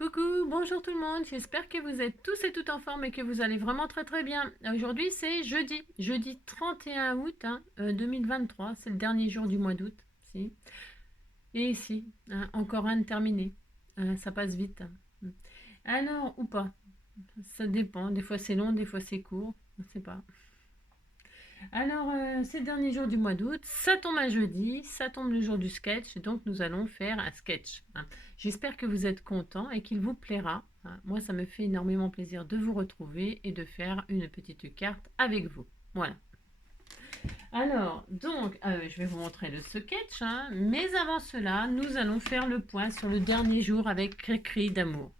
Coucou, bonjour tout le monde, j'espère que vous êtes tous et toutes en forme et que vous allez vraiment très très bien. Aujourd'hui c'est jeudi 31 août 2023, c'est le dernier jour du mois d'août. Si. Et ici, encore un de terminé. Ça passe vite. Alors, ou pas, ça dépend, des fois c'est long, des fois c'est court, on ne sait pas. Alors, c'est le dernier jour du mois d'août, ça tombe un jeudi, ça tombe le jour du sketch, donc nous allons faire un sketch. J'espère que vous êtes contents et qu'il vous plaira. Moi, ça me fait énormément plaisir de vous retrouver et de faire une petite carte avec vous. Voilà. Alors, donc, je vais vous montrer le sketch, mais avant cela, nous allons faire le point sur le dernier jour avec Cricri d'amour.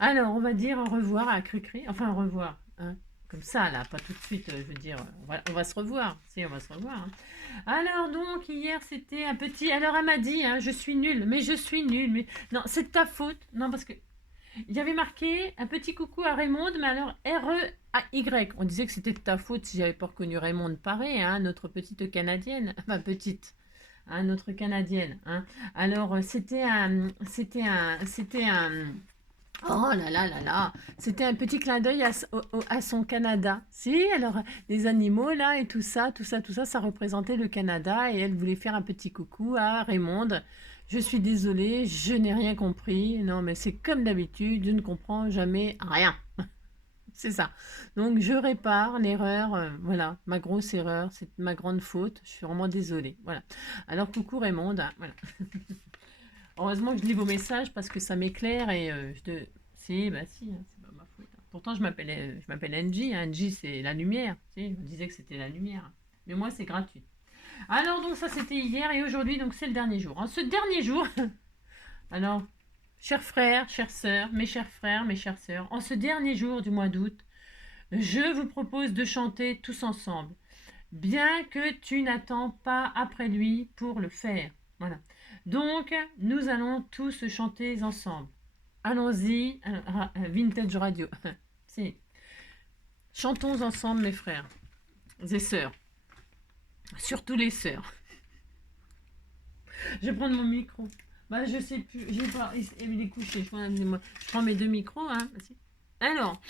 Alors, on va dire au revoir à Cricri, enfin au revoir, comme ça, là, pas tout de suite, je veux dire, on va se revoir, si, on va se revoir. Alors donc, hier, c'était un petit... Alors, elle m'a dit, je suis nulle, mais je suis nulle, mais... Non, c'est de ta faute, non, parce que... Il y avait marqué un petit coucou à Raymond, mais alors R-E-A-Y. On disait que c'était de ta faute si j'avais pas reconnu Raymond Paré, notre petite Canadienne, enfin petite, notre Canadienne. Alors, c'était un, oh là là là là, c'était un petit clin d'œil à son Canada. Si, alors les animaux là et tout ça, ça représentait le Canada et elle voulait faire un petit coucou à Raymond. Je suis désolée, je n'ai rien compris. Non, mais c'est comme d'habitude, je ne comprends jamais rien. C'est ça. Donc je répare l'erreur, voilà, ma grosse erreur, c'est ma grande faute. Je suis vraiment désolée. Voilà. Alors coucou Raymond, voilà. Heureusement que je lis vos messages parce que ça m'éclaire et je te... Si, bah si, c'est pas ma faute. Pourtant, je m'appelle Angie. Angie, c'est la lumière. Si, on disait que c'était la lumière. Mais moi, c'est gratuit. Alors, donc, ça, c'était hier et aujourd'hui, donc, c'est le dernier jour. En ce dernier jour, alors, chers frères, chères sœurs, mes chers frères, mes chères sœurs, en ce dernier jour du mois d'août, je vous propose de chanter tous ensemble. Bien que tu n'attends pas après lui pour le faire. Voilà. Donc, nous allons tous chanter ensemble. Allons-y, Vintage Radio. Si. Chantons ensemble, mes frères et sœurs. Surtout les sœurs. Je vais prendre mon micro. Bah, je sais plus. J'ai pas. Il est couché. Je prends mes deux micros. Alors,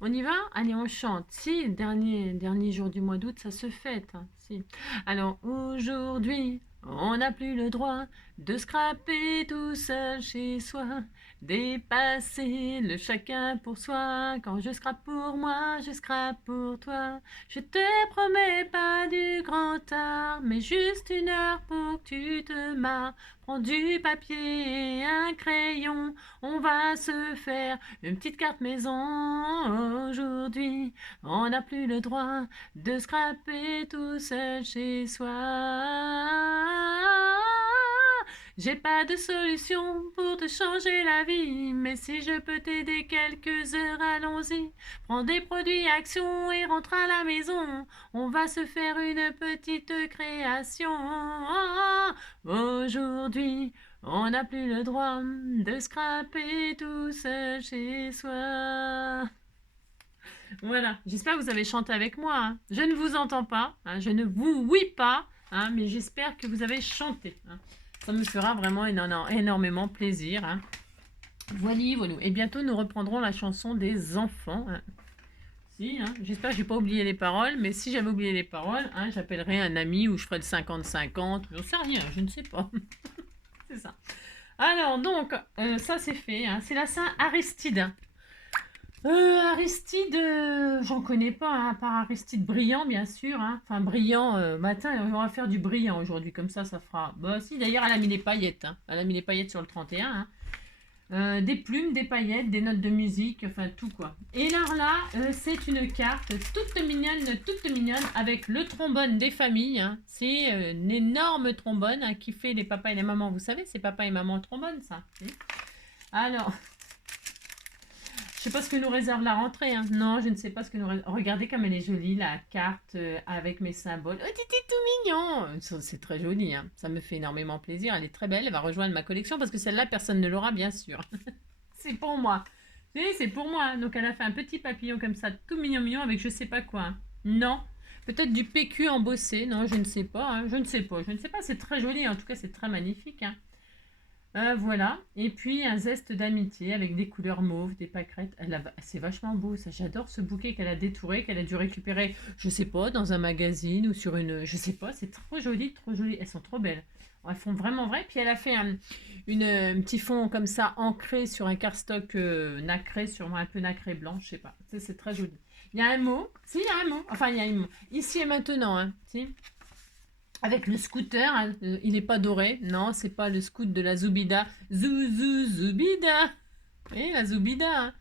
on y va? Allez, on chante. Si, dernier jour du mois d'août, ça se fête. Si. Alors, aujourd'hui, on n'a plus le droit de scraper tout seul chez soi, dépasser le chacun pour soi. Quand je scrape pour moi, je scrape pour toi. Je te promets pas du grand art, mais juste une heure pour que tu te marres. Prends du papier et un crayon, on va se faire une petite carte maison. Aujourd'hui, on n'a plus le droit de scraper tout seul chez soi. J'ai pas de solution pour te changer la vie, mais si je peux t'aider quelques heures, allons-y. Prends des produits Action et rentre à la maison. On va se faire une petite création. Aujourd'hui, on n'a plus le droit de scraper tout seul chez soi. Voilà, j'espère que vous avez chanté avec moi. Je ne vous entends pas, je ne vous oui pas, mais j'espère que vous avez chanté. Ça me fera vraiment énormément plaisir. Voilà. Et bientôt, nous reprendrons la chanson des enfants. Si, j'espère que je n'ai pas oublié les paroles, mais si j'avais oublié les paroles, j'appellerai un ami ou je ferai le 50-50. J'en sais rien, je ne sais pas. C'est ça. Alors, donc, ça c'est fait. C'est la Saint Aristide. Aristide, j'en connais pas, à part Aristide Brillant, bien sûr. Enfin, Brillant, matin, on va faire du Brillant aujourd'hui, comme ça fera... Bah si, d'ailleurs, elle a mis les paillettes. Elle a mis les paillettes sur le 31. Des plumes, des paillettes, des notes de musique, enfin tout quoi. Et alors là, c'est une carte toute mignonne, avec le trombone des familles. C'est une énorme trombone qui fait les papas et les mamans. Vous savez, c'est papa et maman le trombone, ça. Alors... Je sais pas ce que nous réserve la rentrée. Non, je ne sais pas ce que nous réserve. Regardez comme elle est jolie, la carte avec mes symboles. Oh, c'était tout mignon. C'est très joli. Ça me fait énormément plaisir. Elle est très belle. Elle va rejoindre ma collection parce que celle-là, personne ne l'aura, bien sûr. C'est pour moi. Oui, c'est pour moi. Donc, elle a fait un petit papillon comme ça, tout mignon avec je sais pas quoi. Non. Peut-être du PQ embossé. Non, je ne sais pas. Je ne sais pas. C'est très joli. En tout cas, c'est très magnifique. Voilà. Et puis un zeste d'amitié avec des couleurs mauves, des pâquerettes. C'est vachement beau ça. J'adore ce bouquet qu'elle a détouré, qu'elle a dû récupérer, je sais pas, dans un magazine ou sur une. Je sais pas, c'est trop joli, trop joli. Elles sont trop belles. Elles font vraiment vrai. Puis elle a fait un petit fond comme ça, ancré sur un cardstock nacré, sûrement un peu nacré blanc, je sais pas. C'est très joli. Il y a un mot. Si, il y a un mot. Enfin, il y a un mot. Ici et maintenant, hein. Si. Avec le scooter, hein, il n'est pas doré. Non, c'est pas le scoot de la Zoubida. Zoubida. Oui, la Zoubida. Hein.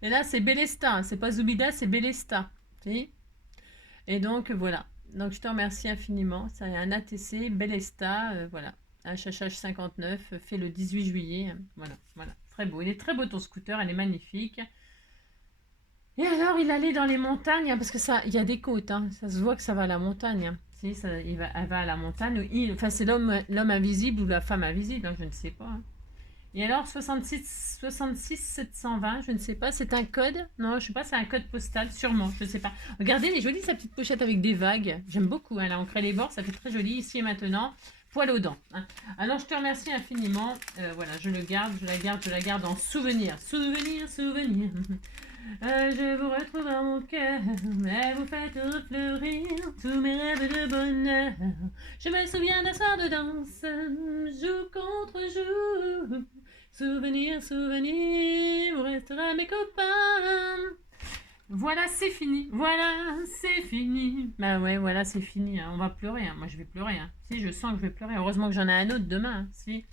Et là, c'est Bélesta. Hein. C'est pas Zoubida, c'est Bélesta. Si. Et donc, voilà. Donc, je te remercie infiniment. C'est un ATC Bélesta. Voilà. HHH 59, fait le 18 juillet. Hein. Voilà, voilà. Très beau. Il est très beau ton scooter. Elle est magnifique. Et alors, il allait dans les montagnes, hein, parce que ça, il y a des côtes, hein, ça se voit que ça va à la montagne. Hein. Si, ça, elle va à la montagne. Enfin, c'est l'homme invisible ou la femme invisible, hein, je ne sais pas. Hein. Et alors, 66 720, je ne sais pas, c'est un code? Non, je ne sais pas, c'est un code postal, sûrement, je ne sais pas. Regardez, elle est jolie, sa petite pochette avec des vagues. J'aime beaucoup, hein, elle a ancré les bords, ça fait très joli, ici et maintenant. Poil aux dents. Hein. Alors, je te remercie infiniment. Voilà, je le garde, je la garde en souvenir. Souvenir, souvenir. Je vous retrouve dans mon cœur, mais vous faites fleurir tous mes rêves de bonheur. Je me souviens d'un soir de danse, jour contre jour. Souvenir, souvenir, vous resterez mes copains. Voilà, c'est fini. Voilà, c'est fini. Bah ouais, voilà, c'est fini. Hein. On va pleurer. Hein. Moi, je vais pleurer. Hein. Si, je sens que je vais pleurer. Heureusement que j'en ai un autre demain. Hein. Si.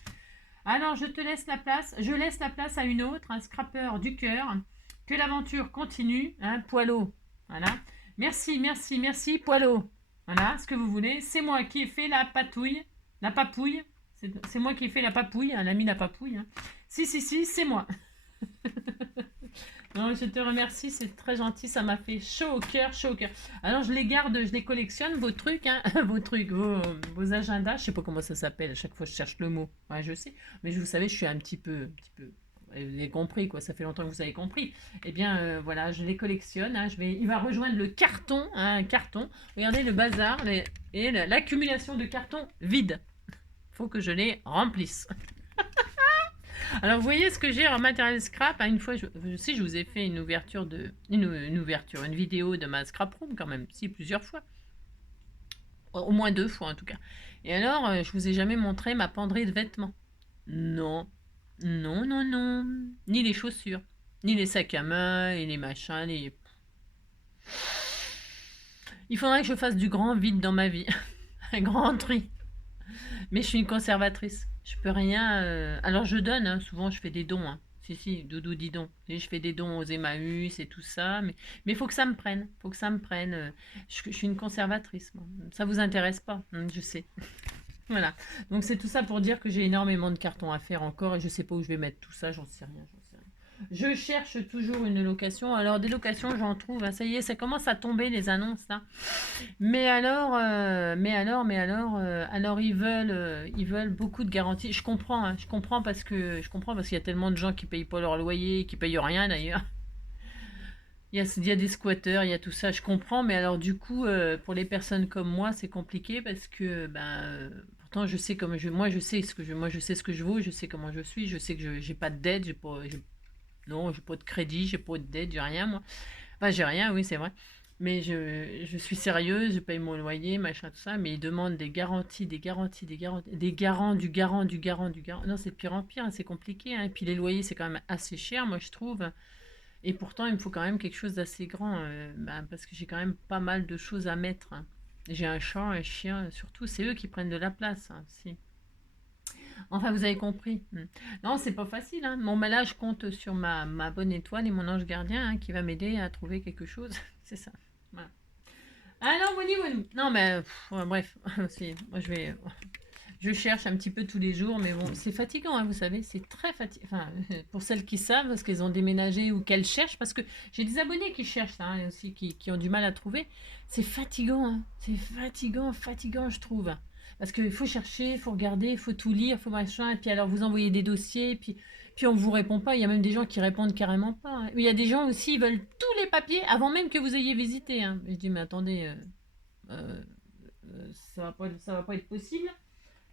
Alors, je te laisse la place. Je laisse la place à une autre, un scrapper du cœur. Que l'aventure continue, hein, Poilot. Voilà. Merci, merci, merci, Poilot. Voilà, ce que vous voulez. C'est moi qui ai fait la patouille, la papouille. C'est moi qui ai fait la papouille, hein, l'ami la papouille. Hein. Si, c'est moi. Non, je te remercie, c'est très gentil, ça m'a fait chaud au cœur, chaud au cœur. Alors je les garde, je les collectionne, vos trucs, hein, vos agendas, je sais pas comment ça s'appelle, à chaque fois je cherche le mot. Ouais, je sais, mais vous savez, je suis un petit peu, vous avez compris quoi, ça fait longtemps que vous avez compris. Eh bien voilà, je les collectionne, hein, il va rejoindre le carton, hein, un carton. Regardez le bazar et l'accumulation de cartons vides. Faut que je les remplisse. Alors, vous voyez ce que j'ai en matériel scrap. Hein, une fois, je vous ai fait une une vidéo de ma scrap room quand même, si, plusieurs fois. Au moins 2 fois en tout cas. Et alors, je vous ai jamais montré ma penderie de vêtements. Non, non, non, non. Ni les chaussures, ni les sacs à main, et les machins, Il faudrait que je fasse du grand vide dans ma vie. Un grand tri. Mais je suis une conservatrice. Je peux rien. Alors je donne, hein, souvent je fais des dons. Hein. Si, doudou, dis donc. Je fais des dons aux Emmaüs et tout ça. Mais il faut que ça me prenne. Faut que ça me prenne. Je suis une conservatrice. Moi. Ça vous intéresse pas, je sais. Voilà. Donc c'est tout ça pour dire que j'ai énormément de cartons à faire encore et je sais pas où je vais mettre tout ça. J'en sais rien. Je cherche toujours une location. Alors, des locations, j'en trouve. Hein. Ça y est, ça commence à tomber les annonces là. Alors ils veulent beaucoup de garanties. Je comprends, hein, je comprends parce qu'il y a tellement de gens qui payent pas leur loyer, qui payent rien d'ailleurs. Il y a des squatteurs, il y a tout ça, je comprends, mais alors du coup, pour les personnes comme moi, c'est compliqué parce que, pourtant, je sais moi, je sais moi, je sais ce que je vaux, je sais comment je suis, je sais que j'ai pas de dette, non, j'ai pas de crédit, j'ai pas de dette, j'ai rien, moi. Enfin, j'ai rien, oui, c'est vrai. Mais je suis sérieuse, je paye mon loyer, machin, tout ça, mais ils demandent des garanties, des garanties, des garanties, des garants, du garant, du garant, du garant. Non, c'est de pire en pire, hein, c'est compliqué. Hein. Et puis les loyers, c'est quand même assez cher, moi, je trouve. Et pourtant, il me faut quand même quelque chose d'assez grand, parce que j'ai quand même pas mal de choses à mettre. Hein. J'ai un chat, un chien, surtout, c'est eux qui prennent de la place. Hein, si. Enfin, vous avez compris. Non, c'est pas facile. Hein. Bon, là, je compte sur ma bonne étoile et mon ange gardien hein, qui va m'aider à trouver quelque chose. C'est ça. Voilà. Ah non, Bonnie. Non, mais bref. Moi, je cherche un petit peu tous les jours, mais bon, c'est fatigant, hein, vous savez. C'est très fatigant. Enfin, pour celles qui savent, parce qu'elles ont déménagé ou qu'elles cherchent, parce que j'ai des abonnés qui cherchent hein, aussi, qui ont du mal à trouver. C'est fatigant. Hein. C'est fatigant, je trouve. Parce qu'il faut chercher, il faut regarder, il faut tout lire, il faut machin, et puis alors vous envoyez des dossiers, puis on ne vous répond pas. Il y a même des gens qui répondent carrément pas. Hein. Il y a des gens aussi, ils veulent tous les papiers avant même que vous ayez visité. Hein. Je dis, mais attendez, ça va pas être possible.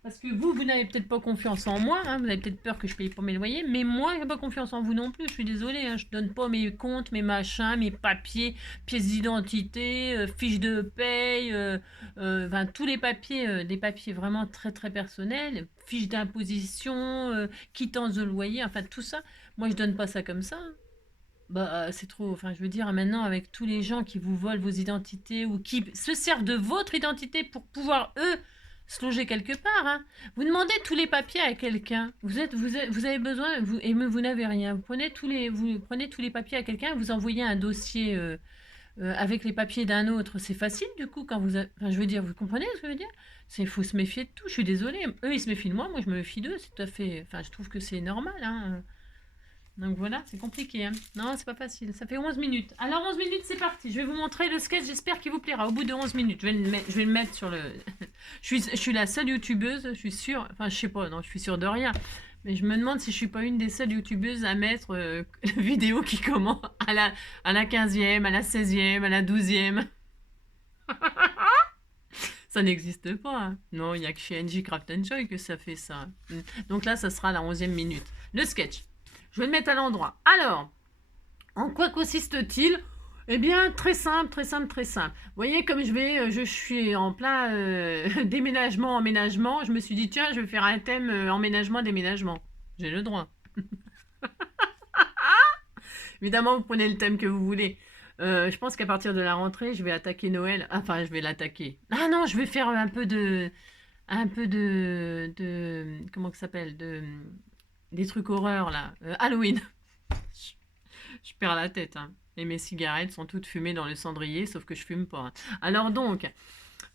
Parce que vous n'avez peut-être pas confiance en moi, hein, vous avez peut-être peur que je paye pas mes loyers, mais moi, je n'ai pas confiance en vous non plus, je suis désolée, hein, je donne pas mes comptes, mes machins, mes papiers, pièces d'identité, fiches de paye, enfin, tous les papiers, des papiers vraiment très très personnels, fiches d'imposition, quittance de loyer, enfin tout ça, moi je donne pas ça comme ça, hein. Bah, c'est trop, enfin je veux dire, maintenant avec tous les gens qui vous volent vos identités ou qui se servent de votre identité pour pouvoir, eux, se loger quelque part, hein. Vous demandez tous les papiers à quelqu'un, vous avez besoin, vous n'avez rien, vous prenez tous les papiers à quelqu'un, vous envoyez un dossier avec les papiers d'un autre, c'est facile du coup quand enfin je veux dire, vous comprenez ce que je veux dire? C'est faut se méfier de tout, je suis désolée, eux ils se méfient de moi, moi je me méfie d'eux, c'est tout à fait, enfin je trouve que c'est normal, hein. Donc voilà, c'est compliqué, hein. Non, c'est pas facile. Ça fait 11 minutes. Alors 11 minutes, c'est parti. Je vais vous montrer le sketch, j'espère qu'il vous plaira. Au bout de 11 minutes, je vais le mettre sur le... je suis la seule youtubeuse, je suis sûre... Enfin, je sais pas, non, je suis sûre de rien. Mais je me demande si je suis pas une des seules youtubeuses à mettre vidéo qui commence à la 15e, à la 16e, à la 12e. Ça n'existe pas, hein. Non, il n'y a que chez NJ Craft Joy que ça fait ça. Donc là, ça sera la 11e minute. Le sketch. Je vais le mettre à l'endroit. Alors, en quoi consiste-t-il? Eh bien, très simple, très simple, très simple. Vous voyez, comme je suis en plein déménagement, emménagement, je me suis dit, tiens, je vais faire un thème emménagement, déménagement. J'ai le droit. Évidemment, vous prenez le thème que vous voulez. Je pense qu'à partir de la rentrée, je vais attaquer Noël. Enfin, je vais l'attaquer. Ah non, je vais faire comment que ça s'appelle, des trucs horreurs là. Halloween. Je perds la tête, hein. Et mes cigarettes sont toutes fumées dans le cendrier, sauf que je fume pas, hein. Alors donc,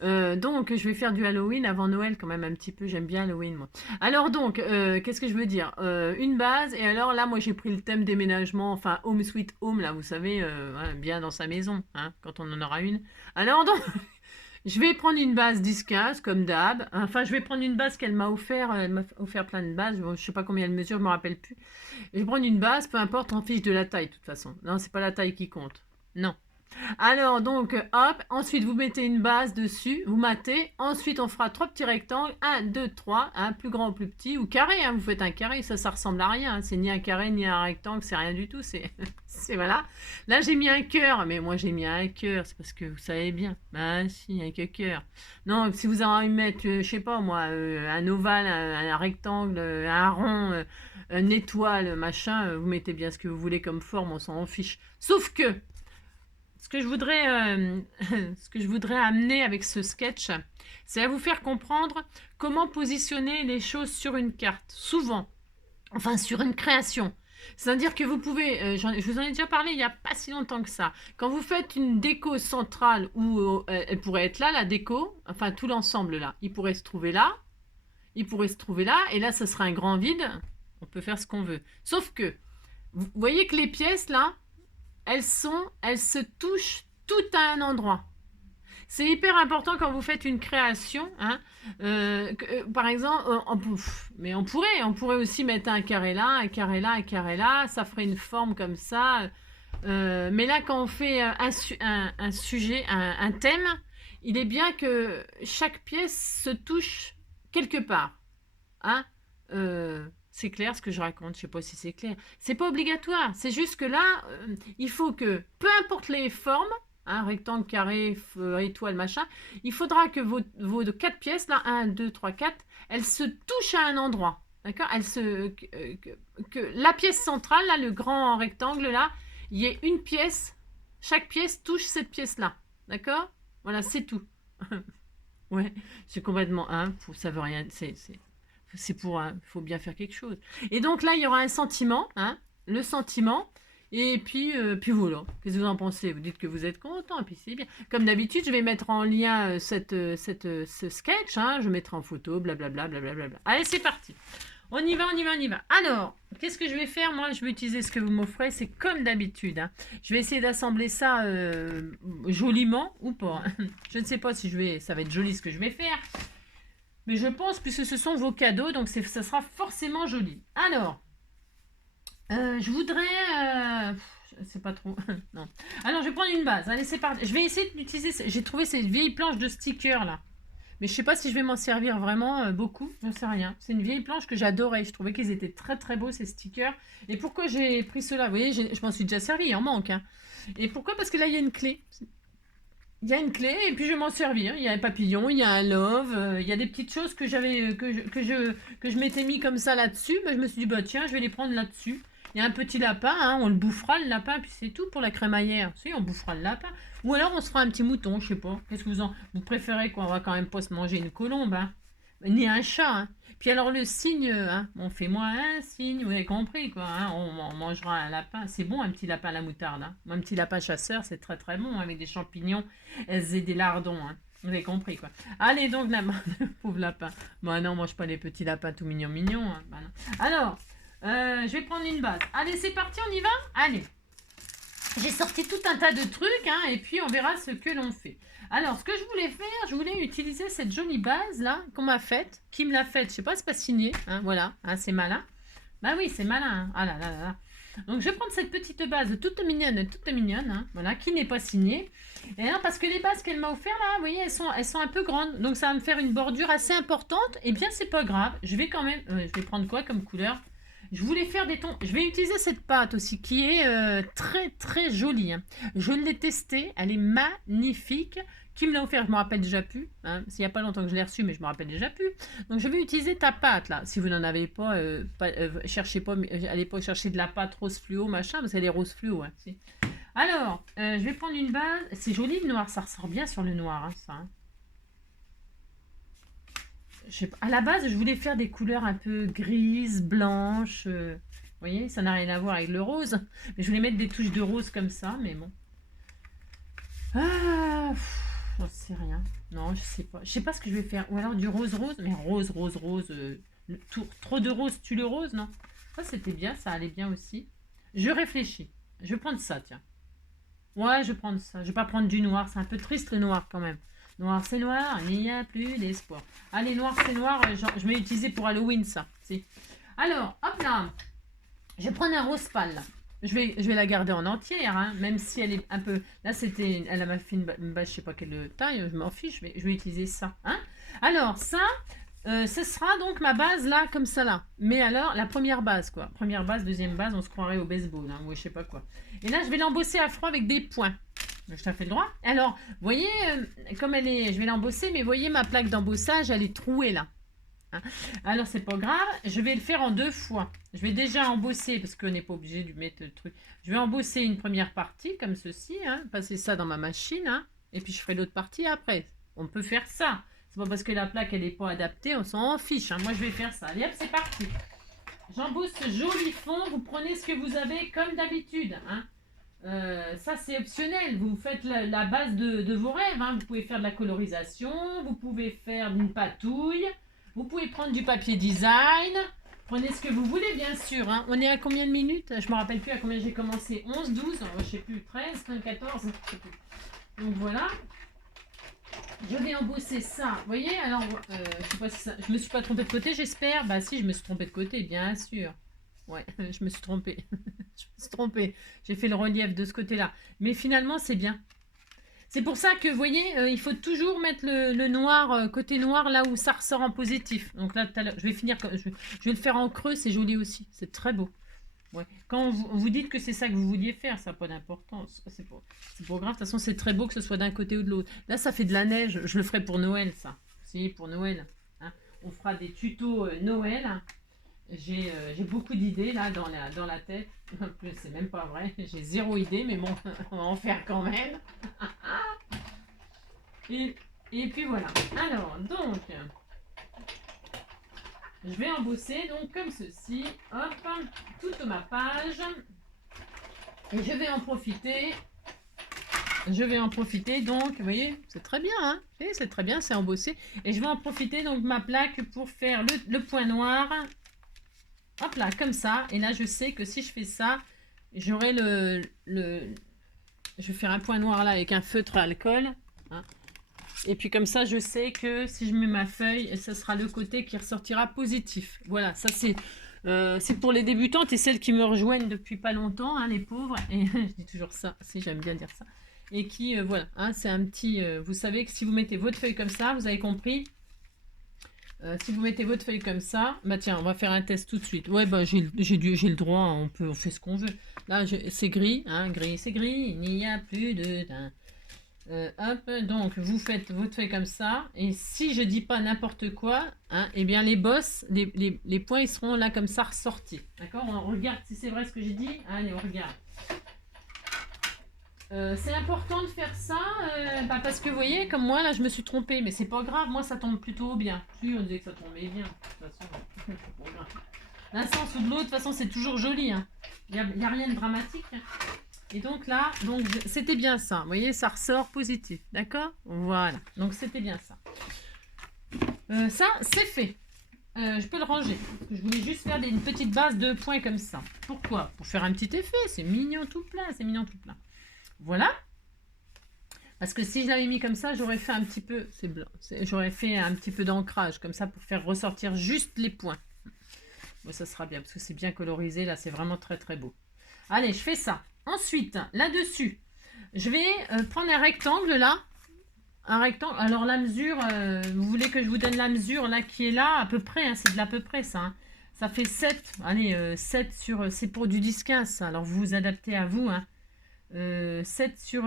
je vais faire du Halloween avant Noël quand même un petit peu. J'aime bien Halloween, moi. Alors donc, qu'est-ce que je veux dire? Une base. Et alors là, moi, j'ai pris le thème déménagement, enfin Home Sweet Home, là, vous savez, ouais, bien dans sa maison, hein, quand on en aura une. Alors donc, je vais prendre une base 10-15 comme d'hab. Enfin, je vais prendre une base qu'elle m'a offert. Elle m'a offert plein de bases. Bon, je sais pas combien elle mesure, je me rappelle plus. Je vais prendre une base, peu importe, on fiche de la taille de toute façon. Non, c'est pas la taille qui compte. Non. Alors, donc, hop, ensuite vous mettez une base dessus, vous matez, ensuite on fera 3 petits rectangles, 1, 2, 3, un plus grand ou plus petit, ou carré, hein, vous faites un carré, ça ressemble à rien, hein, c'est ni un carré ni un rectangle, c'est rien du tout, c'est, voilà. Là j'ai mis un cœur, mais moi j'ai mis un cœur, c'est parce que vous savez bien, bah si, un cœur. Non, si vous avez envie de mettre, je sais pas moi, un ovale, un rectangle, un rond, une étoile, machin, vous mettez bien ce que vous voulez comme forme, on s'en fiche. Sauf que, ce que je voudrais amener avec ce sketch, c'est à vous faire comprendre comment positionner les choses sur une carte, souvent, enfin sur une création. C'est-à-dire que vous pouvez, je vous en ai déjà parlé il n'y a pas si longtemps que ça, quand vous faites une déco centrale où elle pourrait être là, la déco, enfin tout l'ensemble là, il pourrait se trouver là, il pourrait se trouver là, et là, ce sera un grand vide, on peut faire ce qu'on veut. Sauf que, vous voyez que les pièces là, elles se touchent toutes à un endroit. C'est hyper important quand vous faites une création, hein, par exemple, mais on pourrait aussi mettre un carré là, un carré là, un carré là, ça ferait une forme comme ça. Mais là, quand on fait un sujet, un thème, il est bien que chaque pièce se touche quelque part, hein. C'est clair ce que je raconte, je sais pas si c'est clair. C'est pas obligatoire, c'est juste que là, il faut que, peu importe les formes, hein, rectangle, carré, étoile, machin, il faudra que vos 4 pièces, là, 1, 2, 3, 4, elles se touchent à un endroit. D'accord? Que la pièce centrale, là, le grand rectangle, là, il y ait une pièce, chaque pièce touche cette pièce-là. D'accord? Voilà, c'est tout. Ouais, c'est complètement, hein, ça veut rien, c'est pour, il faut bien faire quelque chose. Et donc là, il y aura un sentiment, hein, le sentiment, et puis voilà. Qu'est-ce que vous en pensez? Vous dites que vous êtes content, et puis c'est bien. Comme d'habitude, je vais mettre en lien ce sketch, hein, je mettrai en photo, blablabla, blablabla. Allez, c'est parti. On y va, on y va, on y va. Alors, qu'est-ce que je vais faire? Moi, je vais utiliser ce que vous m'offrez, c'est comme d'habitude, hein. Je vais essayer d'assembler ça joliment ou pas. Je ne sais pas si ça va être joli ce que je vais faire. Mais je pense, puisque ce sont vos cadeaux, donc ça sera forcément joli. Alors, je voudrais... c'est pas trop... non. Alors, je vais prendre une base. Allez, c'est parti. Je vais essayer d'utiliser... J'ai trouvé ces vieilles planches de stickers, là. Mais je sais pas si je vais m'en servir vraiment beaucoup, j'en sais rien. C'est une vieille planche que j'adorais, je trouvais qu'ils étaient très très beaux ces stickers. Et pourquoi j'ai pris cela? Vous voyez, je m'en suis déjà servi, il en manque, hein. Et pourquoi? Parce que là, il y a une clé. Il y a une clé et puis je vais m'en servir. Il y a un papillon, il y a un love, il y a des petites choses que j'avais que je m'étais mis comme ça là-dessus. Ben, je me suis dit bah tiens, je vais les prendre là-dessus. Il y a un petit lapin, hein, on le bouffera le lapin, puis c'est tout pour la crémaillère. Si, on bouffera le lapin. Ou alors on se fera un petit mouton, je sais pas. Qu'est-ce que vous préférez quoi? On va quand même pas se manger une colombe, hein. Ni un chat, hein. Puis alors le cygne, hein, on fait moi un cygne, vous avez compris quoi, hein, on mangera un lapin. C'est bon un petit lapin à la moutarde, hein. Un petit lapin chasseur, c'est très très bon, hein, avec des champignons et des lardons, hein. Vous avez compris quoi. Allez donc la pauvre lapin. Bah non, on mange pas les petits lapins tout mignons mignons, hein. Bah, non. Alors, je vais prendre une base. Allez, c'est parti, on y va? Allez. J'ai sorti tout un tas de trucs, hein, et puis on verra ce que l'on fait. Alors, ce que je voulais faire, je voulais utiliser cette jolie base là qu'on m'a faite. Qui me l'a faite? Je sais pas, c'est pas signé. Hein, voilà, hein, c'est malin. Bah oui, c'est malin. Hein. Ah là là là là. Donc je vais prendre cette petite base toute mignonne, hein, voilà, qui n'est pas signée. Et alors, parce que les bases qu'elle m'a offert là, vous voyez, elles sont un peu grandes. Donc ça va me faire une bordure assez importante. Et bien, c'est pas grave. Je vais quand même. Je vais prendre quoi comme couleur? Je voulais faire des tons. Je vais utiliser cette pâte aussi qui est très très jolie. Hein. Je l'ai testée. Elle est magnifique. Qui me l'a offert? Je ne me rappelle déjà plus. Hein. S'il n'y a pas longtemps que je l'ai reçue, mais je me rappelle déjà plus. Donc je vais utiliser ta pâte là. Si vous n'en avez pas, cherchez pas. Allez pas chercher de la pâte rose fluo machin, parce qu'elle est rose fluo. Hein, si. Alors, je vais prendre une base. C'est joli le noir. Ça ressort bien sur le noir. Hein, ça. Hein. À la base, je voulais faire des couleurs un peu grises, blanches. Vous voyez, ça n'a rien à voir avec le rose. Mais je voulais mettre des touches de rose comme ça, mais bon. Ah, j'en sais rien. Non, je sais pas. Je sais pas ce que je vais faire. Ou alors du rose-rose. Mais rose. Trop de rose tue le rose, non? Ça, c'était bien. Ça allait bien aussi. Je réfléchis. Je vais prendre ça, tiens. Ouais, je vais prendre ça. Je vais pas prendre du noir. C'est un peu triste le noir quand même. Noir c'est noir, il n'y a plus d'espoir. Allez, noir c'est noir, je vais utiliser pour Halloween ça. Si. Alors, hop là, je vais prendre un rose pâle. Là. Je vais la garder en entière, hein, même si elle est un peu... Là, c'était... Elle m'a fait une base, je sais pas quelle taille, je m'en fiche, je vais utiliser ça. Hein. Alors, ça, ce sera donc ma base là, comme ça là. Mais alors, la première base, quoi. Première base, deuxième base, on se croirait au baseball, hein, ou je sais pas quoi. Et là, je vais l'embosser à froid avec des points. Je t'ai fait le droit. Alors, vous voyez, comme elle est, je vais l'embosser, mais vous voyez ma plaque d'embossage, elle est trouée là. Hein. Alors, c'est pas grave, je vais le faire en 2 fois. Je vais déjà embosser, parce qu'on n'est pas obligé de lui mettre le truc. Je vais embosser une première partie, comme ceci, hein, passer ça dans ma machine, hein, et puis je ferai l'autre partie après. On peut faire ça. C'est pas parce que la plaque, elle n'est pas adaptée, on s'en fiche. Hein. Moi, je vais faire ça. Allez, hop, c'est parti. J'embosse ce joli fond, vous prenez ce que vous avez comme d'habitude, hein. Ça c'est optionnel, vous faites la base de vos rêves, hein. Vous pouvez faire de la colorisation, vous pouvez faire une patouille, vous pouvez prendre du papier design, prenez ce que vous voulez bien sûr, hein. On est à combien de minutes? Je me rappelle plus à combien j'ai commencé, 11, 12, je sais plus, 13, 14, je sais plus. Donc voilà, je vais embosser ça, vous voyez, alors je sais pas si ça, je me suis pas trompée de côté j'espère, bah si je me suis trompée de côté bien sûr. Ouais, je me suis trompée. Je me suis trompée. J'ai fait le relief de ce côté-là. Mais finalement, c'est bien. C'est pour ça que, vous voyez, il faut toujours mettre le noir, côté noir, là où ça ressort en positif. Donc là, tout à l'heure, je vais finir, je vais le faire en creux, c'est joli aussi. C'est très beau. Ouais. Quand vous dites que c'est ça que vous vouliez faire, ça n'a pas d'importance. C'est pas grave. De toute façon, c'est très beau que ce soit d'un côté ou de l'autre. Là, ça fait de la neige. Je le ferai pour Noël, ça. Si, pour Noël. Hein. On fera des tutos Noël. J'ai beaucoup d'idées là dans la tête. En plus, c'est même pas vrai. J'ai 0 idée, mais bon, on va en faire quand même. Et puis voilà. Alors, donc, je vais embosser donc comme ceci. Hop, toute ma page. Et je vais en profiter. Donc, vous voyez, c'est très bien, hein. C'est très bien, c'est embossé. Et je vais en profiter donc de ma plaque pour faire le point noir. Hop là, comme ça. Et là, je sais que si je fais ça, j'aurai je vais faire un point noir là avec un feutre à alcool. Hein. Et puis comme ça, je sais que si je mets ma feuille, ce sera le côté qui ressortira positif. Voilà, ça c'est pour les débutantes et celles qui me rejoignent depuis pas longtemps, hein, les pauvres. Et je dis toujours ça, si j'aime bien dire ça. et qui, voilà, hein, c'est un petit... vous savez que si vous mettez votre feuille comme ça, vous avez compris, si vous mettez votre feuille comme ça, bah tiens, on va faire un test tout de suite. Ouais, bah j'ai le droit, hein, on fait ce qu'on veut. Là, c'est gris, hein, gris, c'est gris, il n'y a plus de... hop, donc vous faites votre feuille comme ça, et si je dis pas n'importe quoi, hein, eh bien les bosses, les points, ils seront là comme ça ressortis. D'accord? On regarde si c'est vrai ce que j'ai dit. Allez, on regarde. C'est important de faire ça parce que vous voyez, comme moi là je me suis trompée, mais c'est pas grave, moi ça tombe plutôt bien. Si on disait que ça tombait bien, de toute façon, c'est pas grave. D'un sens ou de l'autre, de toute façon c'est toujours joli. Hein. Y a rien de dramatique. Et donc là, c'était bien ça. Vous voyez, ça ressort positif. D'accord? Voilà. Donc c'était bien ça. Ça, c'est fait. Je peux le ranger. Parce que je voulais juste faire une petite base de points comme ça. Pourquoi? Pour faire un petit effet. C'est mignon tout plein. C'est mignon tout plein. Voilà. Parce que si je l'avais mis comme ça, j'aurais fait un petit peu... C'est blanc. J'aurais fait un petit peu d'ancrage. Comme ça, pour faire ressortir juste les points. Bon, ça sera bien. Parce que c'est bien colorisé. Là, c'est vraiment très, très beau. Allez, je fais ça. Ensuite, là-dessus, je vais prendre un rectangle là. Un rectangle. Alors la mesure, vous voulez que je vous donne la mesure là qui est là à peu près. Hein, c'est de l'à peu près ça. Hein. Ça fait 7. Allez, 7 sur... c'est pour du 10-15 ça. Alors vous vous adaptez à vous. Hein. 7 sur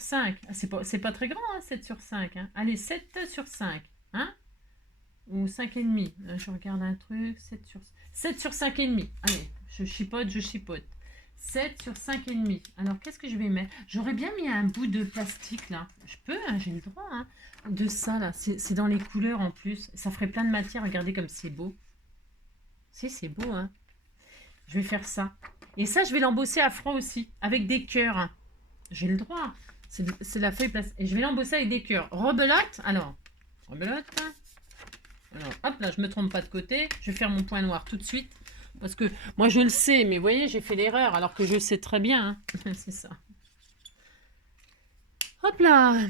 5. Ah, c'est pas très grand, hein, 7 sur 5. Hein. Allez, 7 sur 5. Hein. Ou 5,5. Je regarde un truc. 7 sur 5,5. Allez, je chipote, je chipote. 7 sur 5,5. Alors, qu'est-ce que je vais mettre? J'aurais bien mis un bout de plastique, là. Je peux, hein, j'ai le droit, hein, de ça, là. C'est dans les couleurs, en plus. Ça ferait plein de matière. Regardez comme c'est beau. Si, c'est beau, hein. Je vais faire ça. Et ça, je vais l'embosser à froid aussi, avec des cœurs. Hein. J'ai le droit. C'est la feuille plastique. Et je vais l'embosser avec des cœurs. Rebelote, alors. Rebelote. Alors, hop, là, je me trompe pas de côté. Je vais faire mon point noir tout de suite. Parce que moi, je le sais, mais vous voyez, j'ai fait l'erreur, alors que je sais très bien. Hein. C'est ça. Hop là.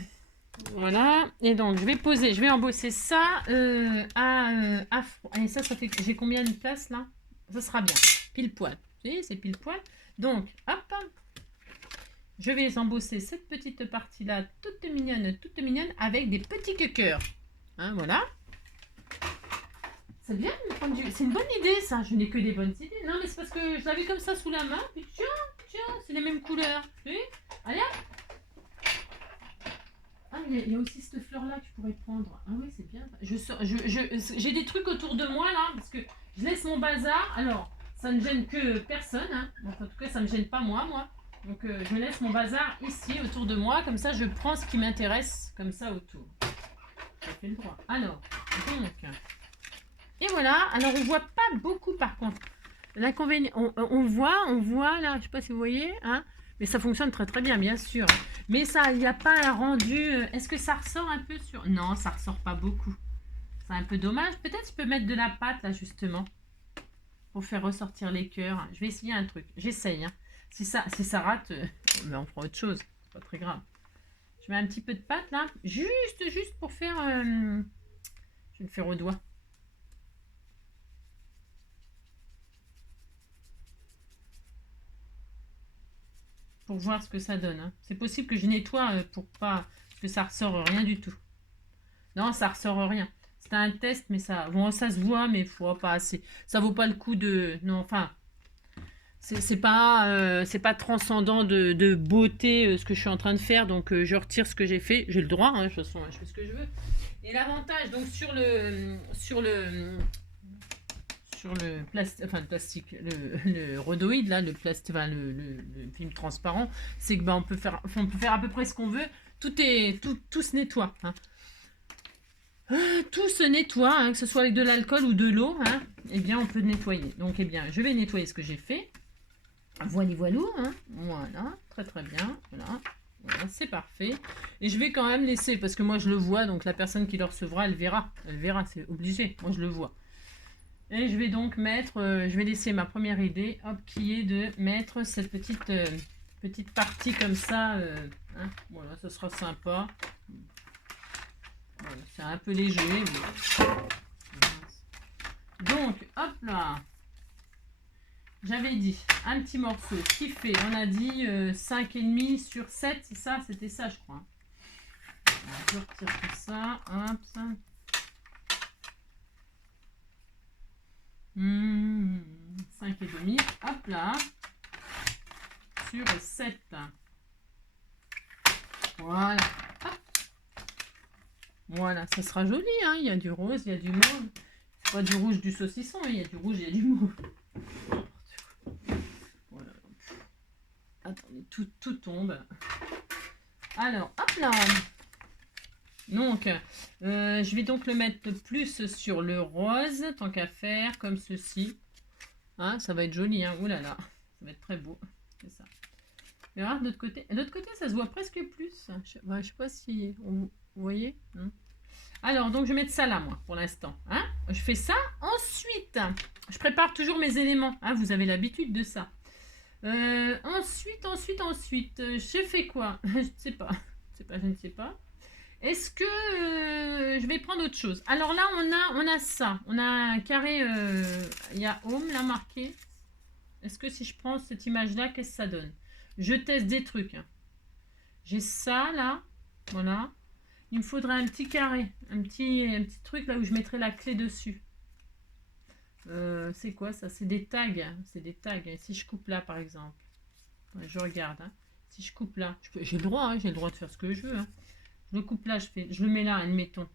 Voilà. Et donc, je vais poser, je vais embosser ça à froid. Et ça fait... J'ai combien de place, là? Ça sera bien. Pile poil. Vous voyez, c'est pile poil. Donc, hop. Je vais embosser cette petite partie-là, toute mignonne, avec des petits cœurs. Hein, voilà. C'est bien de prendre du... C'est une bonne idée, ça. Je n'ai que des bonnes idées. Non, mais c'est parce que je l'avais comme ça sous la main. Puis tiens, c'est les mêmes couleurs. Oui. Allez. Ah, mais il y a aussi cette fleur-là que je pourrais prendre. Ah oui, c'est bien. J'ai des trucs autour de moi, là, parce que je laisse mon bazar. Alors, ça ne gêne que personne. Hein. Enfin, en tout cas, ça ne me gêne pas moi. Donc, je laisse mon bazar ici, autour de moi. Comme ça, je prends ce qui m'intéresse, comme ça, autour. Ça fait le droit. Alors, donc... Et voilà, alors on voit pas beaucoup par contre. L'inconvénient, on voit là, je sais pas si vous voyez, hein, mais ça fonctionne très très bien, bien sûr. Mais ça, il n'y a pas un rendu. Est-ce que ça ressort un peu sur... Non, ça ressort pas beaucoup. C'est un peu dommage. Peut-être je peux mettre de la pâte là justement pour faire ressortir les cœurs. Je vais essayer un truc. J'essaye. Hein. Si ça rate, mais on fera autre chose. C'est pas très grave. Je mets un petit peu de pâte là, juste pour faire. Je vais le faire au doigt. Pour voir ce que ça donne. Hein. C'est possible que je nettoie pour pas... Parce que ça ressort rien du tout. Non, ça ressort rien. C'était un test, mais ça... Bon, ça se voit, mais faut pas assez. Ça vaut pas le coup de... Non, enfin... C'est pas transcendant de beauté ce que je suis en train de faire. Donc, je retire ce que j'ai fait. J'ai le droit, hein, de toute façon, je fais ce que je veux. Et l'avantage, donc, sur le plastique, le rhodoïde, là, le film transparent, c'est que on peut faire à peu près ce qu'on veut. Tout se nettoie. Hein. Tout se nettoie, hein, que ce soit avec de l'alcool ou de l'eau. Hein, eh bien, on peut nettoyer. Donc, eh bien, je vais nettoyer ce que j'ai fait. Voilou, hein, voilà, très très bien. Voilà, c'est parfait. Et je vais quand même laisser, parce que moi je le vois, donc la personne qui le recevra, elle verra, c'est obligé. Moi je le vois. Et je vais donc mettre, je vais laisser ma première idée, hop, qui est de mettre cette petite partie comme ça. Hein, voilà, ça sera sympa. Voilà, c'est un peu léger. Mais... Donc, hop là. j'avais dit un petit morceau qui fait, on a dit 5,5 sur 7, c'est ça, c'était ça je crois. Alors, je retire tout ça, hop, ça. 5,5, hop là, sur 7. Voilà, hop. Voilà, ça sera joli, hein. Il y a du rose, il y a du mauve. C'est pas du rouge du saucisson, il y a du rouge, il y a du mauve. Voilà. Attendez, tout tombe. Alors, hop là. Donc, je vais donc le mettre plus sur le rose, tant qu'à faire, comme ceci. Hein, ça va être joli, hein. Ouh là là, ça va être très beau. C'est ça. Et alors, de l'autre côté, ça se voit presque plus. Je sais pas si vous voyez. Hein. Alors, donc, je vais mettre ça là, moi, pour l'instant. Hein. Je fais ça. Ensuite, je prépare toujours mes éléments. Hein, vous avez l'habitude de ça. Ensuite, je fais quoi? Je ne sais pas. Je ne sais pas. Est-ce que je vais prendre autre chose? Alors là, on a ça. On a un carré. Il y a home là marqué. Est-ce que si je prends cette image-là, qu'est-ce que ça donne? Je teste des trucs. Hein. J'ai ça là. Voilà. Il me faudrait un petit carré. Un petit truc là où je mettrai la clé dessus. C'est quoi ça? C'est des tags. C'est des tags. Et si je coupe là par exemple. Je regarde. Hein. Si je coupe là. J'ai le droit. Hein, j'ai le droit de faire ce que je veux. Hein. Je le coupe là, je le mets là, admettons.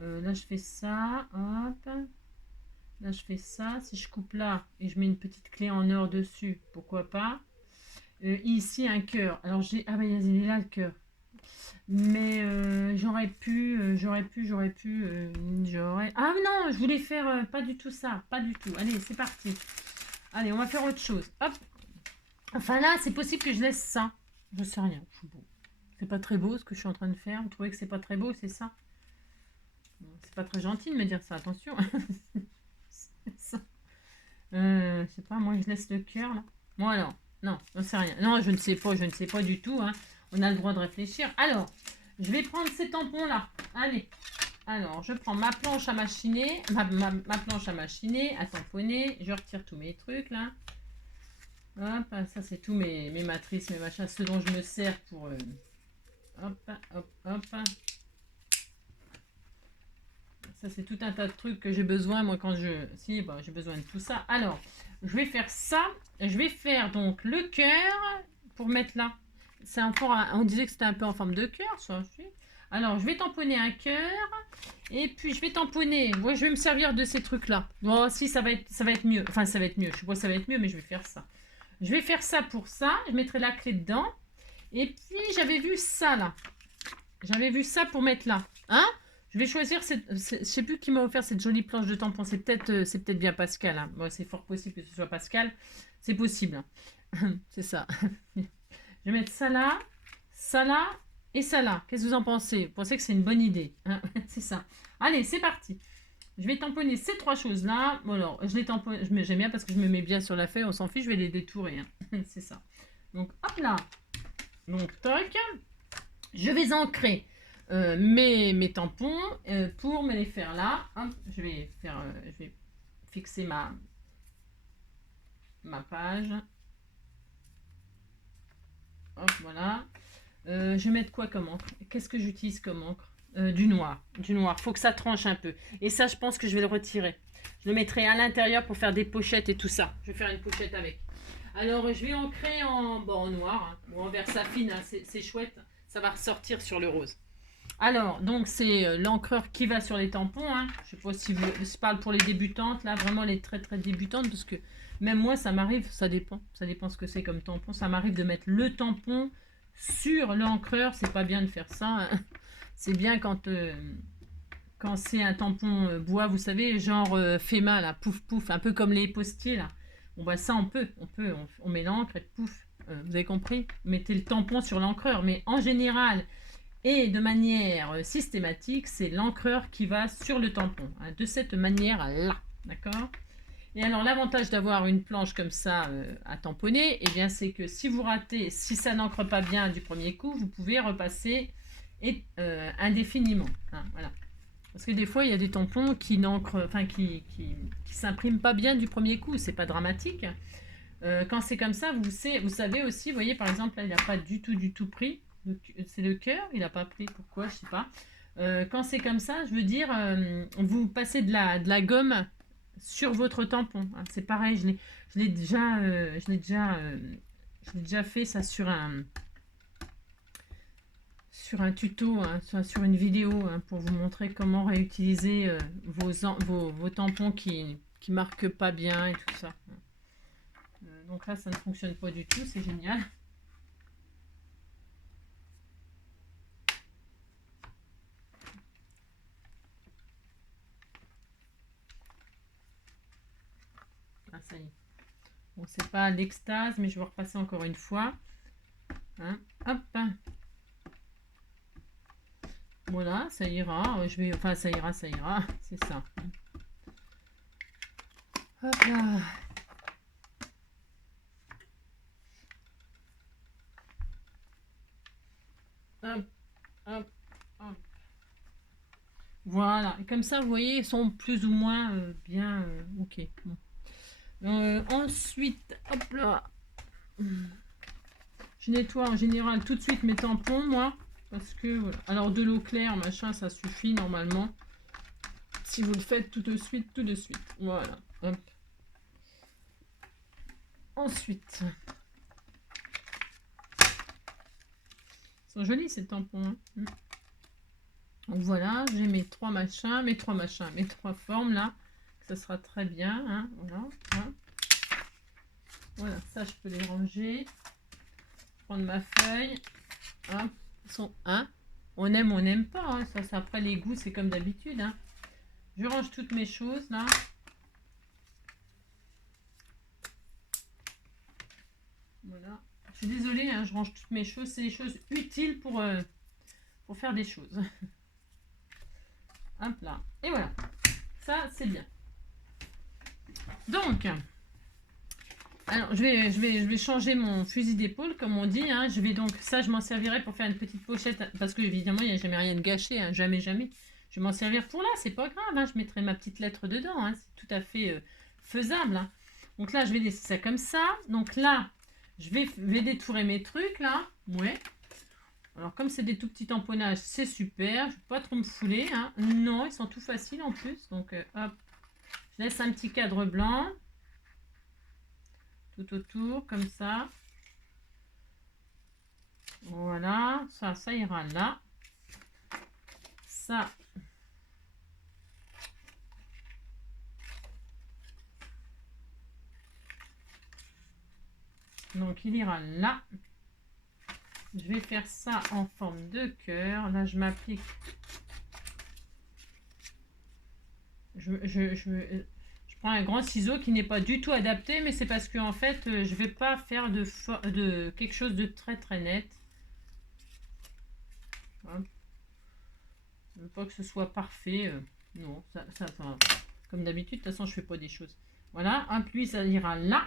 Là, je fais ça, hop. Là, je fais ça. Si je coupe là et je mets une petite clé en or dessus, pourquoi pas. Ici, un cœur. Alors, ah ben, il est là, le cœur. Mais j'aurais pu. Ah non, je voulais faire pas du tout ça. Pas du tout. Allez, c'est parti. Allez, on va faire autre chose. Hop. Enfin là, c'est possible que je laisse ça. Je sais rien. C'est pas très beau ce que je suis en train de faire. Vous trouvez que c'est pas très beau, c'est ça? C'est pas très gentil de me dire ça, attention. Je sais pas, moi je laisse le cœur là. Bon alors, non, je sais rien. Non, je ne sais pas du tout. Hein. On a le droit de réfléchir. Alors, je vais prendre ces tampons là. Allez. Alors, je prends ma planche à machiner, ma planche à machiner, à tamponner. Je retire tous mes trucs là. Hop, ça c'est tous mes matrices, mes machins, ceux dont je me sers pour... Hop, hop, hop. Ça, c'est tout un tas de trucs que j'ai besoin, moi, quand je... Si, bah, j'ai besoin de tout ça. Alors, je vais faire ça. Je vais faire, donc, le cœur pour mettre là. C'est encore... On disait que c'était un peu en forme de cœur, ça. Alors, je vais tamponner un cœur. Et puis, je vais tamponner... Moi, je vais me servir de ces trucs-là. Bon, si, ça va être mieux. Enfin, ça va être mieux. Je sais pas si ça va être mieux, mais je vais faire ça. Je vais faire ça pour ça. Je mettrai la clé dedans. Et puis, j'avais vu ça, là. J'avais vu ça pour mettre là. Hein? Je vais choisir cette... Je sais plus qui m'a offert cette jolie planche de tampon. C'est peut-être bien Pascal. Hein. Bon, c'est fort possible que ce soit Pascal. C'est possible. C'est ça. Je vais mettre ça là et ça là. Qu'est-ce que vous en pensez? Vous pensez que c'est une bonne idée? Hein? C'est ça. Allez, c'est parti. Je vais tamponner ces trois choses-là. Bon, alors, je les tamponne. J'aime bien parce que je me mets bien sur la feuille. On s'en fiche, je vais les détourer. Hein. C'est ça. Donc, hop là. Donc, toc. Je vais ancrer mes tampons pour me les faire là. Hop, je vais fixer ma page. Hop, voilà. Je vais mettre quoi comme encre? Qu'est-ce que j'utilise comme encre? Du noir. Du noir. Faut que ça tranche un peu. Et ça, je pense que je vais le retirer. Je le mettrai à l'intérieur pour faire des pochettes et tout ça. Je vais faire une pochette avec. Alors, je vais ancrer en noir. Hein, ou en vert saphine. Hein, c'est chouette. Ça va ressortir sur le rose. Alors, donc, c'est l'encreur qui va sur les tampons. Hein. Je ne sais pas si je parle pour les débutantes, là, vraiment les très très débutantes, parce que même moi, ça m'arrive, ça dépend ce que c'est comme tampon. Ça m'arrive de mettre le tampon sur l'encreur. C'est pas bien de faire ça. Hein. C'est bien quand c'est un tampon bois, vous savez, genre Fema, là, pouf pouf, un peu comme les postiers, là. Bon, bah ça, on met l'encre et pouf. Vous avez compris? Mettez le tampon sur l'encreur, mais en général et de manière systématique, c'est l'encreur qui va sur le tampon, hein, de cette manière-là, d'accord? Et alors, l'avantage d'avoir une planche comme ça à tamponner, eh bien, c'est que si vous ratez, si ça n'encre pas bien du premier coup, vous pouvez repasser indéfiniment, hein, voilà. Parce que des fois, il y a des tampons qui n'encrent, enfin qui s'impriment pas bien du premier coup. C'est pas dramatique. Quand c'est comme ça, vous savez aussi, vous voyez, par exemple, là, il n'a pas du tout pris. C'est le cœur, il n'a pas pris. Pourquoi? Je sais pas. Quand c'est comme ça, je veux dire, vous passez de la gomme sur votre tampon. Hein. C'est pareil, je l'ai déjà fait ça sur un tuto, hein, sur une vidéo, hein, pour vous montrer comment réutiliser vos tampons qui marquent pas bien et tout ça. Donc là, ça ne fonctionne pas du tout, c'est génial. Ah, ça y est. Bon, c'est pas l'extase, mais je vais repasser encore une fois. Hein, hop. Voilà, ça ira. Enfin, ça ira, c'est ça. Hop là. Hop, hop, hop. Voilà. Et comme ça, vous voyez, ils sont plus ou moins bien ok. Bon. Ensuite, hop là. Je nettoie en général tout de suite mes tampons, moi. Parce que, voilà. Alors, de l'eau claire, machin, ça suffit normalement. Si vous le faites tout de suite, Voilà. Hop. Ensuite. Ils sont jolis ces tampons. Hein. Donc voilà, j'ai mes trois formes là. Ça sera très bien. Hein. Voilà. Hein. Voilà, ça je peux les ranger. Prendre ma feuille. Hop. Ils sont on aime ou on n'aime pas. Hein. Ça, après les goûts, c'est comme d'habitude. Hein. Je range toutes mes choses là. Voilà. Je suis désolée, hein, je range toutes mes choses. C'est des choses utiles pour faire des choses. Hop là. Et voilà. Ça, c'est bien. Donc, alors, je vais changer mon fusil d'épaule, comme on dit. Hein. Ça, je m'en servirai pour faire une petite pochette. Parce que, évidemment, il n'y a jamais rien de gâché. Hein. Jamais. Je vais m'en servir pour là. C'est pas grave. Hein. Je mettrai ma petite lettre dedans. Hein. C'est tout à fait faisable. Hein. Donc là, je vais laisser ça comme ça. Donc là, je vais détourer mes trucs, là. Ouais. Alors, comme c'est des tout petits tamponnages, c'est super. Je ne vais pas trop me fouler. Hein. Non, ils sont tout faciles en plus. Donc, hop. Je laisse un petit cadre blanc. Tout autour, comme ça. Voilà. Ça ira là. Ça. Donc, il ira là. Je vais faire ça en forme de cœur. Là, je m'applique. Je prends un grand ciseau qui n'est pas du tout adapté, mais c'est parce que en fait, je vais pas faire de quelque chose de très très net. Hop. Je veux pas que ce soit parfait. Non, comme d'habitude, de toute façon, je fais pas des choses. Voilà, un lui, ça ira là.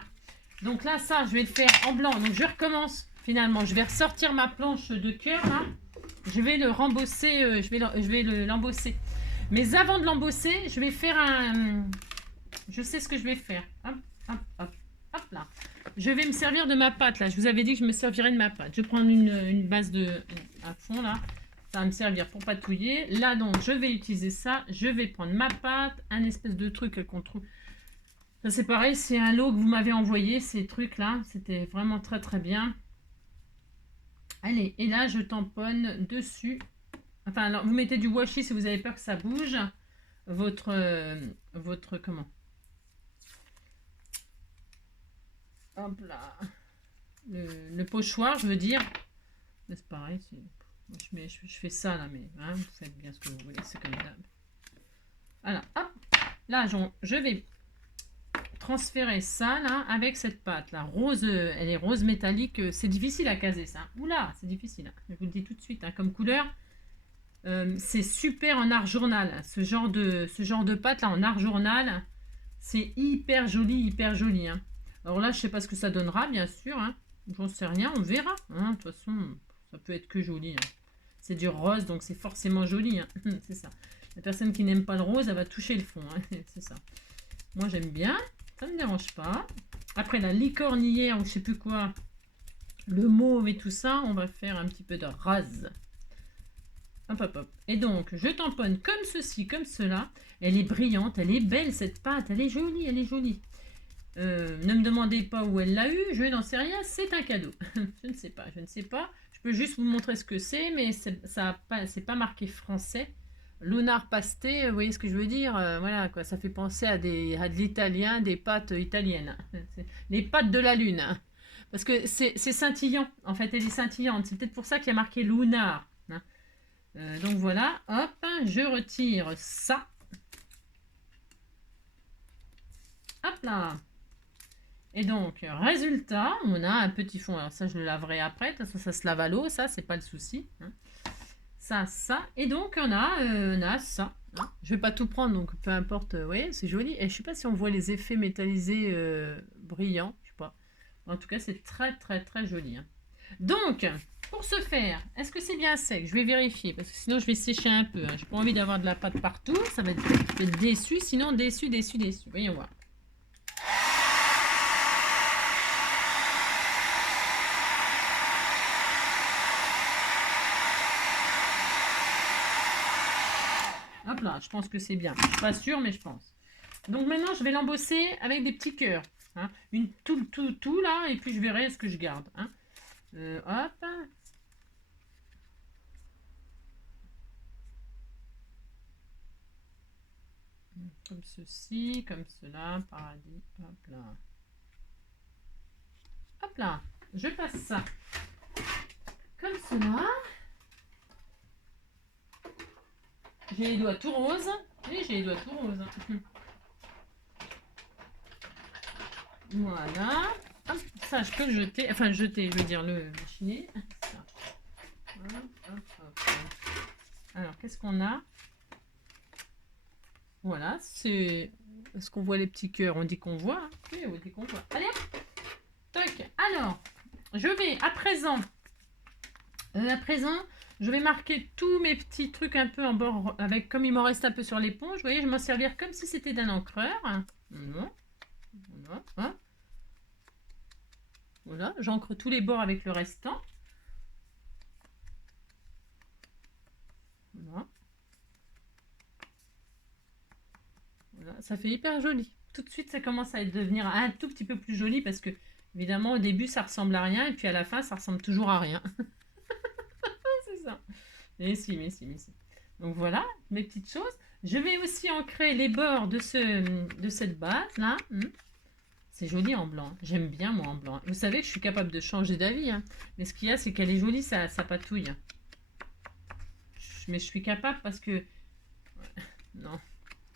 Donc là, ça, je vais le faire en blanc. Donc je recommence. Finalement, je vais ressortir ma planche de cœur. Là. Je vais le rembosser. Je vais l'embosser. Mais avant de l'embosser, je vais faire un... Je sais ce que je vais faire. Hop, hop, hop, hop là. Je vais me servir de ma pâte là. Je vous avais dit que je me servirais de ma pâte. Je vais prendre une base à fond là. Ça va me servir pour patouiller. Là donc, je vais utiliser ça. Je vais prendre ma pâte. Un espèce de truc qu'on trouve. Ça c'est pareil, c'est un lot que vous m'avez envoyé. Ces trucs là. C'était vraiment très très bien. Allez, et là je tamponne dessus. Enfin, alors, vous mettez du washi si vous avez peur que ça bouge. Votre comment? Hop là. Le pochoir, je veux dire. C'est pareil. Je fais ça là, mais hein, vous faites bien ce que vous voulez. C'est comme d'hab. Voilà, hop. Là, je vais transférer ça là avec cette pâte là. Rose, elle est rose métallique. C'est difficile à caser ça. Oula, c'est difficile. Hein. Je vous le dis tout de suite. Hein, comme couleur. C'est super en art journal. Ce genre de pâte là en art journal. C'est hyper joli, Hein. Alors là, je sais pas ce que ça donnera, bien sûr. Hein. J'en sais rien, on verra. Hein. De toute façon, ça peut être que joli. Hein. C'est du rose, donc c'est forcément joli. Hein. C'est ça. La personne qui n'aime pas le rose, elle va toucher le fond. Hein. C'est ça. Moi, j'aime bien. Ça ne me dérange pas. Après la licornière ou je sais plus quoi, le mauve et tout ça, on va faire un petit peu de rose. Hop, hop, hop. Et donc, je tamponne comme ceci, comme cela. Elle est brillante, elle est belle cette pâte, elle est jolie, elle est jolie. Ne me demandez pas où elle l'a eu, je n'en sais rien, c'est un cadeau. Je ne sais pas, je ne sais pas. Je peux juste vous montrer ce que c'est, mais c'est pas marqué français. Lunar pasté, vous voyez ce que je veux dire? Voilà, quoi, ça fait penser à de l'italien, des pâtes italiennes. Les pâtes de la lune. Hein. Parce que c'est scintillant, en fait, elle est scintillante. C'est peut-être pour ça qu'il y a marqué lunar. Hein. Donc voilà, hop, je retire ça. Hop là. Et donc, résultat, on a un petit fond. Alors ça, je le laverai après. De toute façon, ça se lave à l'eau, ça, c'est pas le souci. Hein. Ça. Et donc, on a ça. Hein. Je vais pas tout prendre, donc peu importe. Vous voyez, c'est joli. Et je sais pas si on voit les effets métallisés brillants. Je sais pas. En tout cas, c'est très, très, très joli. Hein. Donc, pour ce faire, est-ce que c'est bien sec? Je vais vérifier, parce que sinon, je vais sécher un peu. Hein. J'ai pas envie d'avoir de la pâte partout. Ça va être déçu. Sinon, déçu. Voyons voir. Hop là, je pense que c'est bien. Je suis pas sûre, mais je pense. Donc maintenant, je vais l'embosser avec des petits cœurs. Hein. Tout là, et puis je verrai ce que je garde. Hein. Hop. Comme ceci, comme cela, paradis. Hop là. Hop là. Je passe ça. Comme cela. J'ai les doigts tout roses. Et j'ai les doigts tout roses. Voilà. Hop, ça, je peux le jeter. Enfin, le jeter, je veux dire le machiner. Hop. Alors, qu'est-ce qu'on a? Voilà, c'est... Est-ce qu'on voit les petits cœurs? On dit qu'on voit. Hein. Oui, on dit qu'on voit. Allez, hop. Toc. Alors, je vais à présent, je vais marquer tous mes petits trucs un peu en bord, avec comme il m'en reste un peu sur l'éponge. Vous voyez, je m'en servir comme si c'était d'un encreur. Voilà, j'encre tous les bords avec le restant. Voilà, ça fait hyper joli. Tout de suite, ça commence à devenir un tout petit peu plus joli parce que, évidemment, au début, ça ressemble à rien et puis à la fin, ça ressemble toujours à rien. C'est ça. Mais si. Donc voilà, mes petites choses. Je vais aussi ancrer les bords de cette base-là. C'est joli en blanc. J'aime bien, moi, en blanc. Vous savez que je suis capable de changer d'avis. Hein. Mais ce qu'il y a, c'est qu'elle est jolie, ça patouille. Mais je suis capable parce que... Non,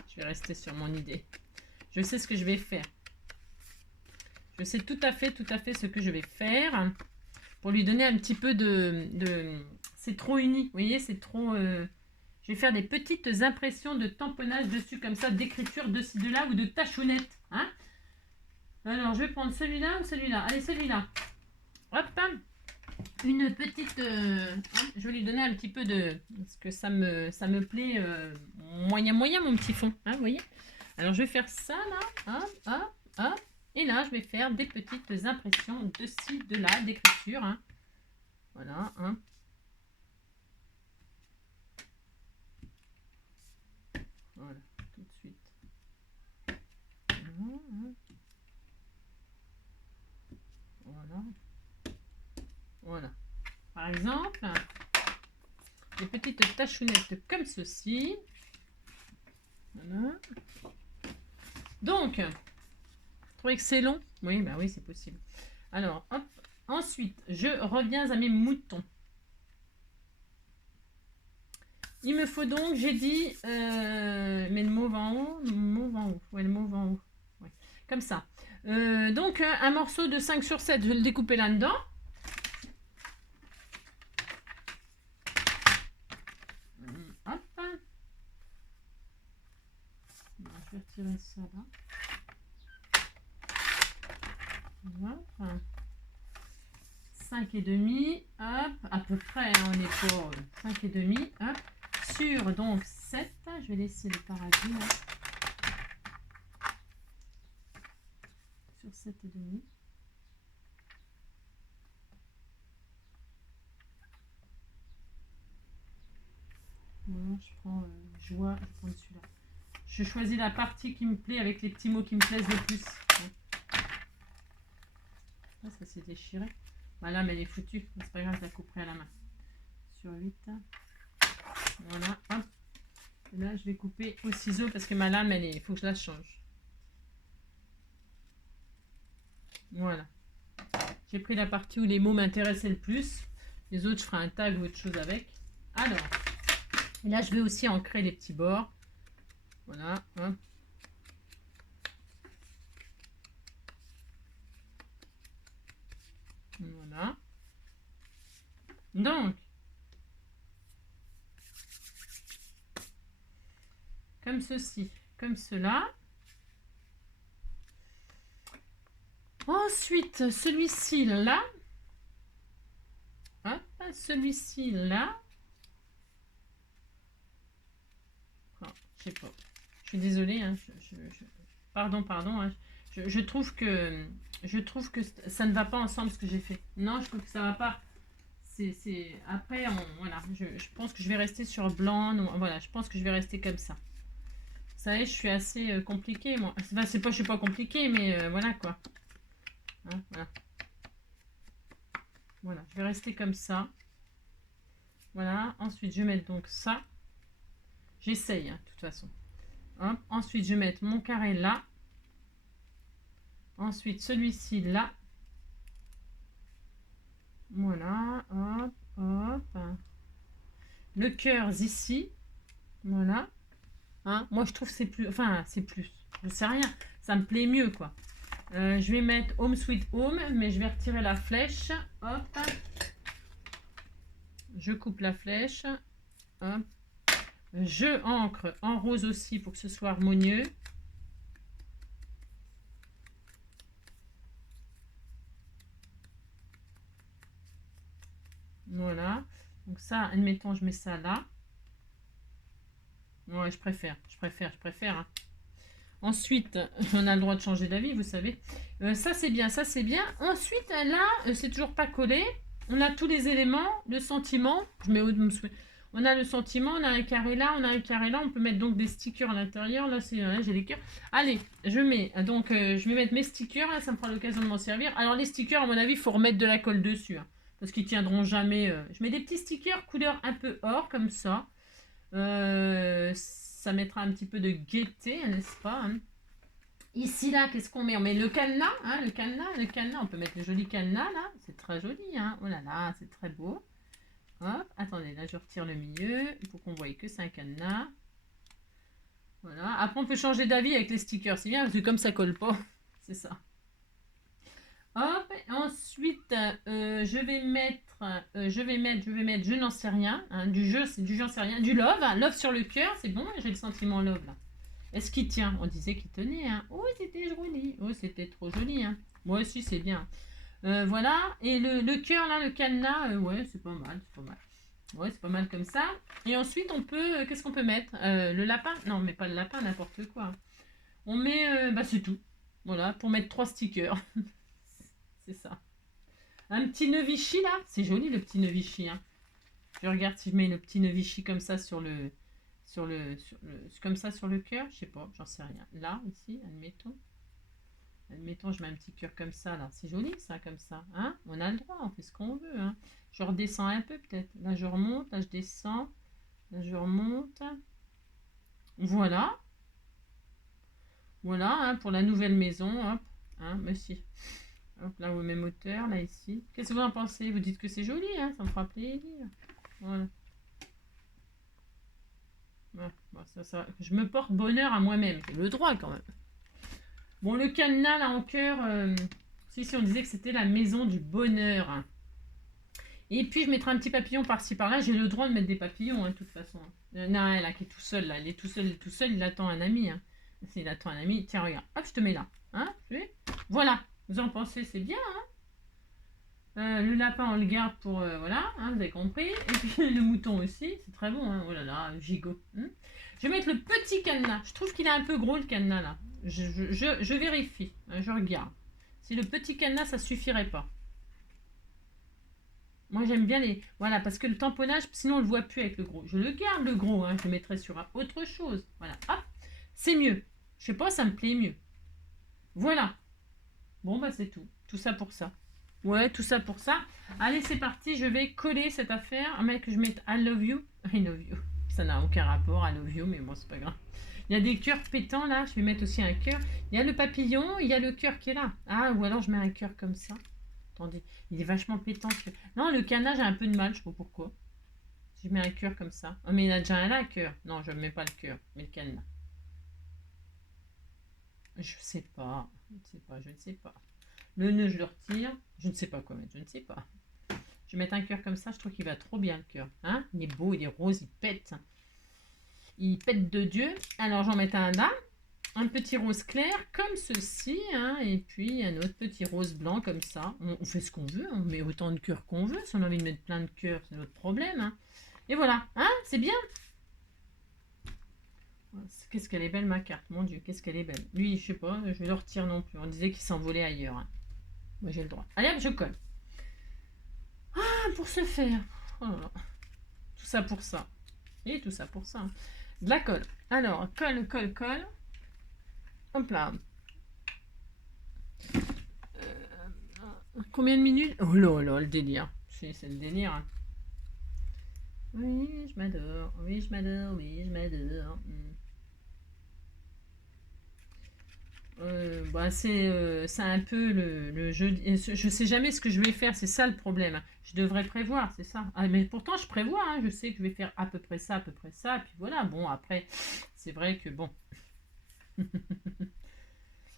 je vais rester sur mon idée. Je sais ce que je vais faire. Je sais tout à fait ce que je vais faire pour lui donner un petit peu de... C'est trop uni, vous voyez, c'est trop... Je vais faire des petites impressions de tamponnage dessus, comme ça, d'écriture de ci, de là, ou de tachounettes. Hein. Alors, je vais prendre celui-là ou celui-là. Allez, celui-là. Hop, une petite... je vais lui donner un petit peu de... Parce que ça me plaît moyen, mon petit fond. Hein, vous voyez. Alors, je vais faire ça, là. Hop. Et là, je vais faire des petites impressions de ci, de là, d'écriture. Hein. Voilà. Hein. Voilà, tout de suite. Voilà. Par exemple, des petites tachounettes comme ceci. Voilà. Donc, vous trouvez que c'est long? Oui, bah oui, c'est possible. Alors, hop. Ensuite, je reviens à mes moutons. Il me faut donc, j'ai dit, mais le mauve en haut, ouais, le mauve en haut, ouais. Comme ça. Donc, un morceau de 5/7, je vais le découper là-dedans. Hop. Je vais retirer ça là. Voilà. 5,5, hop, à peu près, hein, on est pour 5,5, hop. sur donc 7. Je vais laisser le paradis là. Sur 7,5. Voilà, je prends joie, je prends celui-là. Je choisis la partie qui me plaît avec les petits mots qui me plaisent le plus. Ah, ça s'est déchiré. Bah, là, mais elle est foutue. C'est pas grave, je la couperai à la main. Sur 8. Voilà, hop. Et là, je vais couper au ciseau parce que ma lame, il faut que je la change. Voilà. J'ai pris la partie où les mots m'intéressaient le plus. Les autres, je ferai un tag ou autre chose avec. Alors, et là, je vais aussi ancrer les petits bords. Voilà, hop. Voilà. Donc, comme ceci, comme cela. Ensuite, celui-ci là. Hop, celui-ci là. Oh, je sais pas. Je suis désolée. Hein, pardon. Hein, je trouve que ça ne va pas ensemble ce que j'ai fait. Non, je trouve que ça va pas. Après, voilà. Je pense que je vais rester sur blanc. Non, voilà, je pense que je vais rester comme ça. Vous savez, je suis assez compliquée, moi. Enfin, je suis pas compliquée, mais voilà quoi. Hein, voilà. Voilà, je vais rester comme ça. Voilà, ensuite je vais mettre donc ça. J'essaye, hein, de toute façon. Hop. Ensuite, je vais mettre mon carré là. Ensuite, celui-ci là. Voilà, hop, hop. Le cœur ici. Voilà. Hein, moi, je trouve que c'est plus... Enfin, c'est plus. Je sais rien. Ça me plaît mieux, quoi. Je vais mettre Home Sweet Home, mais je vais retirer la flèche. Hop. Je coupe la flèche. Hop. Je encre en rose aussi pour que ce soit harmonieux. Voilà. Donc ça, admettons, je mets ça là. Ouais, je préfère. Hein. Ensuite, on a le droit de changer d'avis, vous savez. Ça, c'est bien, ça, c'est bien. Ensuite, là, c'est toujours pas collé. On a tous les éléments, le sentiment. Je mets on a le sentiment, on a un carré là, on a un carré là. On peut mettre donc des stickers à l'intérieur. Là, j'ai les cœurs. Allez, je mets. Donc, je vais mettre mes stickers. Là, ça me fera l'occasion de m'en servir. Alors, les stickers, à mon avis, il faut remettre de la colle dessus. Hein, parce qu'ils tiendront jamais. Je mets des petits stickers couleur un peu or, comme ça. Ça mettra un petit peu de gaieté, n'est-ce pas, hein. Ici, là, qu'est-ce qu'on met? On met le cadenas, hein, le cadenas. On peut mettre le joli cadenas, là. C'est très joli, hein. Oh là là, c'est très beau. Hop, attendez, là, je retire le milieu. Il faut qu'on voie que c'est un cadenas. Voilà. Après, on peut changer d'avis avec les stickers. C'est bien, parce que comme ça colle pas, c'est ça. Hop, ensuite, je vais mettre, je n'en sais rien. Hein, du jeu, c'est du j'en sais rien. Du love, hein, love sur le cœur, c'est bon, j'ai le sentiment love, là. Est-ce qu'il tient? On disait qu'il tenait, hein. Oh, c'était joli. Oh, c'était trop joli, hein. Moi aussi, c'est bien. Voilà. Et le cœur, là, le cadenas, ouais, c'est pas mal. Ouais, c'est pas mal comme ça. Et ensuite, on peut... qu'est-ce qu'on peut mettre? Le lapin? Non, mais pas le lapin, n'importe quoi. On met... bah, c'est tout. Voilà, pour mettre 3 stickers. C'est ça. Un petit nœud Vichy, là. C'est joli, le petit nœud Vichy, hein. Je regarde si je mets le petit nœud Vichy comme ça sur le comme ça sur le cœur, je sais pas, j'en sais rien. Là, ici, admettons, je mets un petit cœur comme ça, là. C'est joli, ça, comme ça, hein. On a le droit, on fait ce qu'on veut, hein. Je redescends un peu, peut-être. Là, je remonte, là, je descends. Là, je remonte. Voilà. Voilà, hein, pour la nouvelle maison, hop. Hein, monsieur. Hop, là, au même hauteur, là, ici. Qu'est-ce que vous en pensez? Vous dites que c'est joli, hein, ça me fera plaisir. Voilà. Ouais, bon, ça, je me porte bonheur à moi-même. J'ai le droit, quand même. Bon, le cadenas, là, en cœur... si, on disait que c'était la maison du bonheur. Et puis, je mettrai un petit papillon par-ci, par-là. J'ai le droit de mettre des papillons, hein, de toute façon. Non, elle, là, qui est tout seul, là. Il est tout seul, il attend un ami, hein. Il attend un ami. Tiens, regarde. Hop, je te mets là. Hein, voilà. Vous en pensez, c'est bien, hein. Le lapin, on le garde pour... voilà, hein, vous avez compris. Et puis le mouton aussi, c'est très bon. Hein. Oh là là, gigot. Je vais mettre le petit cadenas. Je trouve qu'il est un peu gros, le cadenas, là. Je vérifie, hein, je regarde. Si le petit cadenas, ça suffirait pas. Moi, j'aime bien les... Voilà, parce que le tamponnage, sinon, on le voit plus avec le gros. Je le garde, le gros. Hein, je le mettrai sur autre chose. Voilà, hop. C'est mieux. Je sais pas, ça me plaît mieux. Voilà. Bon, bah, c'est tout. Tout ça pour ça. Ouais, tout ça pour ça. Allez, c'est parti. Je vais coller cette affaire. Un mec que je mette I love you. I love you. Ça n'a aucun rapport, I love you, mais bon, c'est pas grave. Il y a des cœurs pétants là. Je vais mettre aussi un cœur. Il y a le papillon, il y a le cœur qui est là. Ah, ou alors je mets un cœur comme ça. Attendez, il est vachement pétant. Non, le canard, j'ai un peu de mal, je sais pas pourquoi. Si je mets un cœur comme ça. Oh, mais il a déjà un là, un cœur. Non, je ne mets pas le cœur, mais le canard. Je sais pas. Je ne sais pas. Le nœud, je le retire. Je ne sais pas quoi mettre, je ne sais pas. Je vais mettre un cœur comme ça, je trouve qu'il va trop bien le cœur. Hein, il est beau, il est rose, il pète. Il pète de Dieu. Alors j'en mets un là. Un petit rose clair comme ceci. Hein, et puis un autre petit rose blanc comme ça. On fait ce qu'on veut. On met autant de cœurs qu'on veut. Si on a envie de mettre plein de cœurs, c'est notre problème. Hein. Et voilà. Hein, c'est bien. Qu'est-ce qu'elle est belle ma carte. Mon Dieu, qu'est-ce qu'elle est belle. Lui, je sais pas, je vais le retirer non plus. On disait qu'il s'envolait ailleurs. Hein. Moi j'ai le droit. Allez hop, je colle. Ah, pour se faire. Oh là là. Tout ça pour ça. Et tout ça pour ça. Hein. De la colle. Alors, colle, colle, colle. Hop là. Combien de minutes? Oh là là, le délire. C'est le délire. Hein. Oui, je m'adore. Oui, je m'adore. Oui, je m'adore. Bah c'est un peu le jeu. Je sais jamais ce que je vais faire, c'est ça le problème. Je devrais prévoir, c'est ça. Ah, mais pourtant, je prévois. Hein, je sais que je vais faire à peu près ça, et puis voilà. Bon, après, c'est vrai que bon.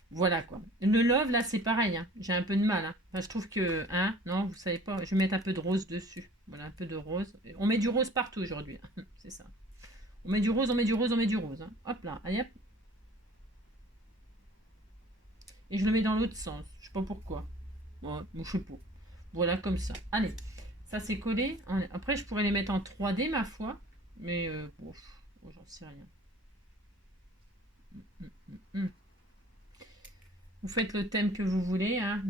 Voilà quoi. Le love, là, c'est pareil. Hein. J'ai un peu de mal. Hein. Enfin, je trouve que. Hein, non, vous savez pas. Je vais mettre un peu de rose dessus. Voilà, un peu de rose. On met du rose partout aujourd'hui. Hein. C'est ça. On met du rose, on met du rose, on met du rose. Hein. Hop là. Allez hop. Et je le mets dans l'autre sens. Je sais pas pourquoi. Bon, je sais pas. Voilà, comme ça. Allez. Ça, c'est collé. Après, je pourrais les mettre en 3D, ma foi. Mais, bon, j'en sais rien. Vous faites le thème que vous voulez. Hein.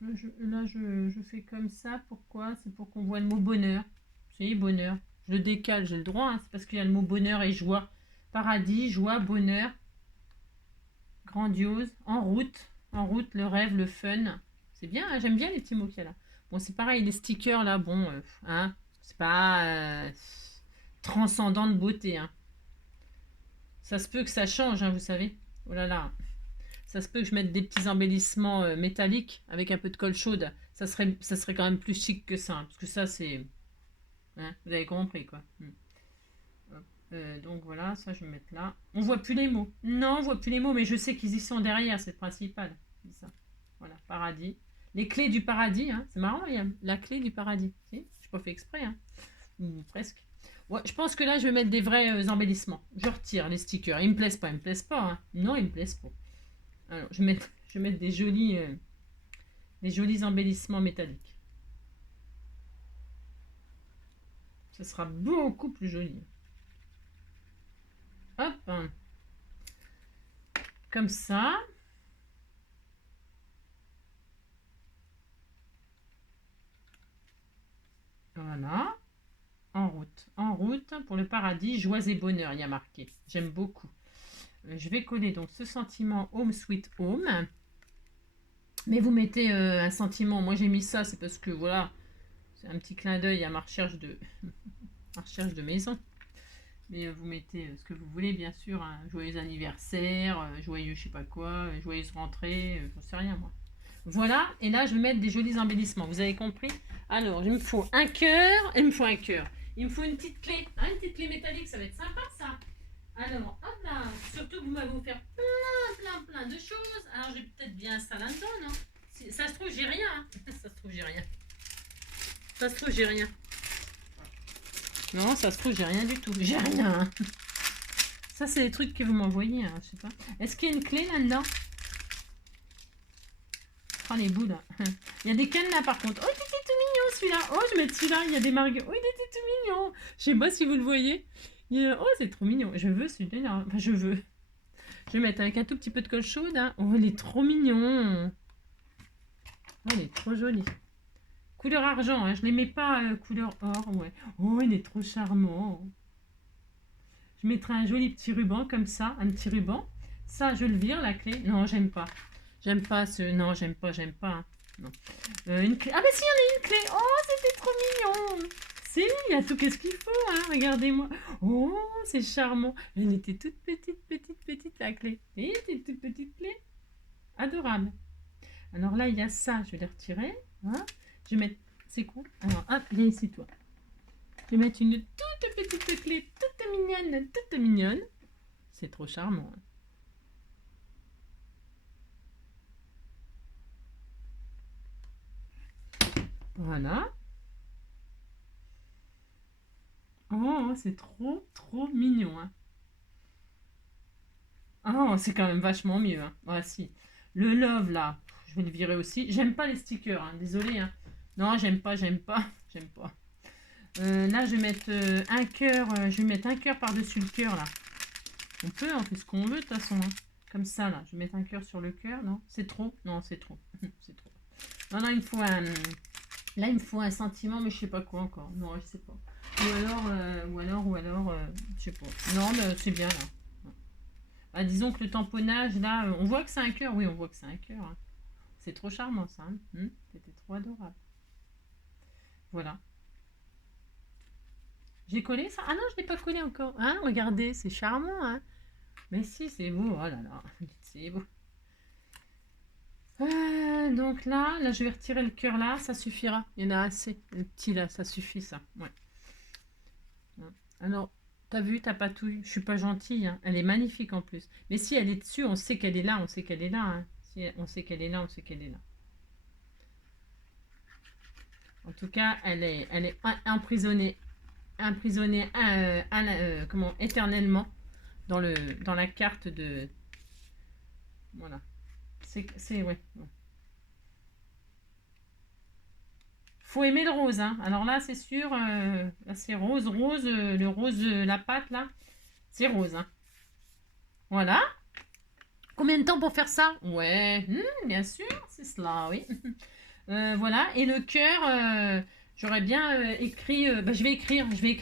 Là, je fais comme ça. Pourquoi? C'est pour qu'on voit le mot bonheur. Vous voyez, bonheur. Je le décale, j'ai le droit. Hein. C'est parce qu'il y a le mot bonheur et joie. Paradis, joie, bonheur. Grandiose. En route. En route, le rêve, le fun. C'est bien, hein, j'aime bien les petits mots qu'il y a là. Bon, c'est pareil, les stickers là, bon, hein, c'est pas transcendant de beauté. Hein. Ça se peut que ça change, hein, vous savez. Oh là là. Ça se peut que je mette des petits embellissements métalliques avec un peu de colle chaude. Ça serait quand même plus chic que ça. Hein, parce que ça, c'est... Hein, vous avez compris, quoi. Donc voilà, ça je vais mettre là. On voit plus les mots. Non, on voit plus les mots, mais je sais qu'ils y sont derrière, c'est le principal. C'est ça. Voilà, paradis. Les clés du paradis, hein. C'est marrant, il y a la clé du paradis. Je n'ai pas fait exprès, hein. Ou presque. Ouais, je pense que là, je vais mettre des vrais embellissements. Je retire les stickers. Ils me plaisent pas, Hein. Non, ils me plaisent pas. Alors, je vais mettre des jolis embellissements métalliques. Ce sera beaucoup plus joli. Hop. Comme ça. Voilà. En route pour le paradis, joie et bonheur, il y a marqué. J'aime beaucoup. Je vais coller donc ce sentiment Home Sweet Home. Mais vous mettez un sentiment. Moi j'ai mis ça, c'est parce que voilà, c'est un petit clin d'œil à ma recherche de maison. Mais vous mettez ce que vous voulez, bien sûr. Un joyeux anniversaire, joyeux je sais pas quoi, joyeuse rentrée, j'en sais rien moi. Voilà, et là je vais mettre des jolis embellissements. Vous avez compris? Alors, il me faut un cœur, il me faut une petite clé, hein, une petite clé métallique, ça va être sympa ça. Alors, hop là, surtout que vous m'avez offert plein de choses. Alors, j'ai peut-être bien ça là-dedans, non? Ça se trouve, j'ai rien. Hein. Ça se trouve, j'ai rien. Non, ça se trouve, j'ai rien du tout. J'ai rien. Hein. Ça, c'est les trucs que vous m'envoyez, hein, je sais pas. Est-ce qu'il y a une clé là-dedans? Oh, les bouts, là. Il y a des cannes, là, par contre. Oh, il était tout mignon, celui-là. Oh, je vais mettre celui-là. Il y a des margues. Oh, il était tout mignon. Je sais pas si vous le voyez. Oh, c'est trop mignon. Je veux celui-là. Enfin, je veux. Je vais mettre avec un tout petit peu de colle chaude. Hein. Oh, il est trop mignon. Oh, il est trop joli. Couleur argent, hein. Je ne les mets pas couleur or. Ouais. Oh, il est trop charmant. Je mettrai un joli petit ruban comme ça. Un petit ruban. Ça, je le vire, la clé. Non, j'aime pas. J'aime pas ce... Non, j'aime pas. Hein. Non. Une clé. Ah, bah si, il y en a une clé. Oh, c'était trop mignon. Si, il y a tout qu'est-ce qu'il faut. Hein. Regardez-moi. Oh, c'est charmant. Elle était toute petite, la clé. Et c'était toute petite clé. Adorable. Alors là, il y a ça. Je vais les retirer. Hein. Je vais mettre... C'est quoi? Alors, hop, viens ici, toi. Je vais mettre une toute petite clé, toute mignonne. C'est trop charmant. Hein. Voilà. Oh, c'est trop mignon. Hein. Oh, c'est quand même vachement mieux. Hein. Ah, si. Le love, là, je vais le virer aussi. J'aime pas les stickers, hein. Désolé. Hein. Non, j'aime pas. J'aime pas. Là, je vais mettre un cœur. Je vais mettre un cœur par-dessus le cœur, là. On peut, on fait ce qu'on veut, de toute façon. Hein. Comme ça, là. Je vais mettre un cœur sur le cœur. Non, c'est trop. Non, c'est trop. C'est trop. Non, il me faut un... Là, il me faut un sentiment, mais je sais pas quoi encore. Non, je sais pas. Ou alors, je sais pas. Non, mais c'est bien, là. Ah, disons que le tamponnage, là, on voit que c'est un cœur. Oui, on voit que c'est un cœur. Hein. C'est trop charmant, ça. Hein. C'était trop adorable. Voilà. J'ai collé ça? Ah non, je l'ai pas collé encore. Hein, regardez, c'est charmant. Hein. Mais si, c'est beau. Oh là là, c'est beau. Donc là, je vais retirer le cœur là, ça suffira. Il y en a assez. Le petit là, ça suffit ça. Ouais. Alors, t'as vu ta patouille? Je suis pas gentille. Hein. Elle est magnifique en plus. Mais si elle est dessus, on sait qu'elle est là. On sait qu'elle est là. Hein. Si on sait qu'elle est là, on sait qu'elle est là. En tout cas, elle est emprisonnée, comment, éternellement dans la carte de. Voilà. Ouais. Faut aimer le rose, hein. Alors là, c'est sûr, là, c'est rose, le rose, la pâte, là, c'est rose, hein. Voilà. Combien de temps pour faire ça? Ouais, bien sûr, c'est cela, oui. Voilà, et le cœur, j'aurais bien écrit, je vais écrire, je vais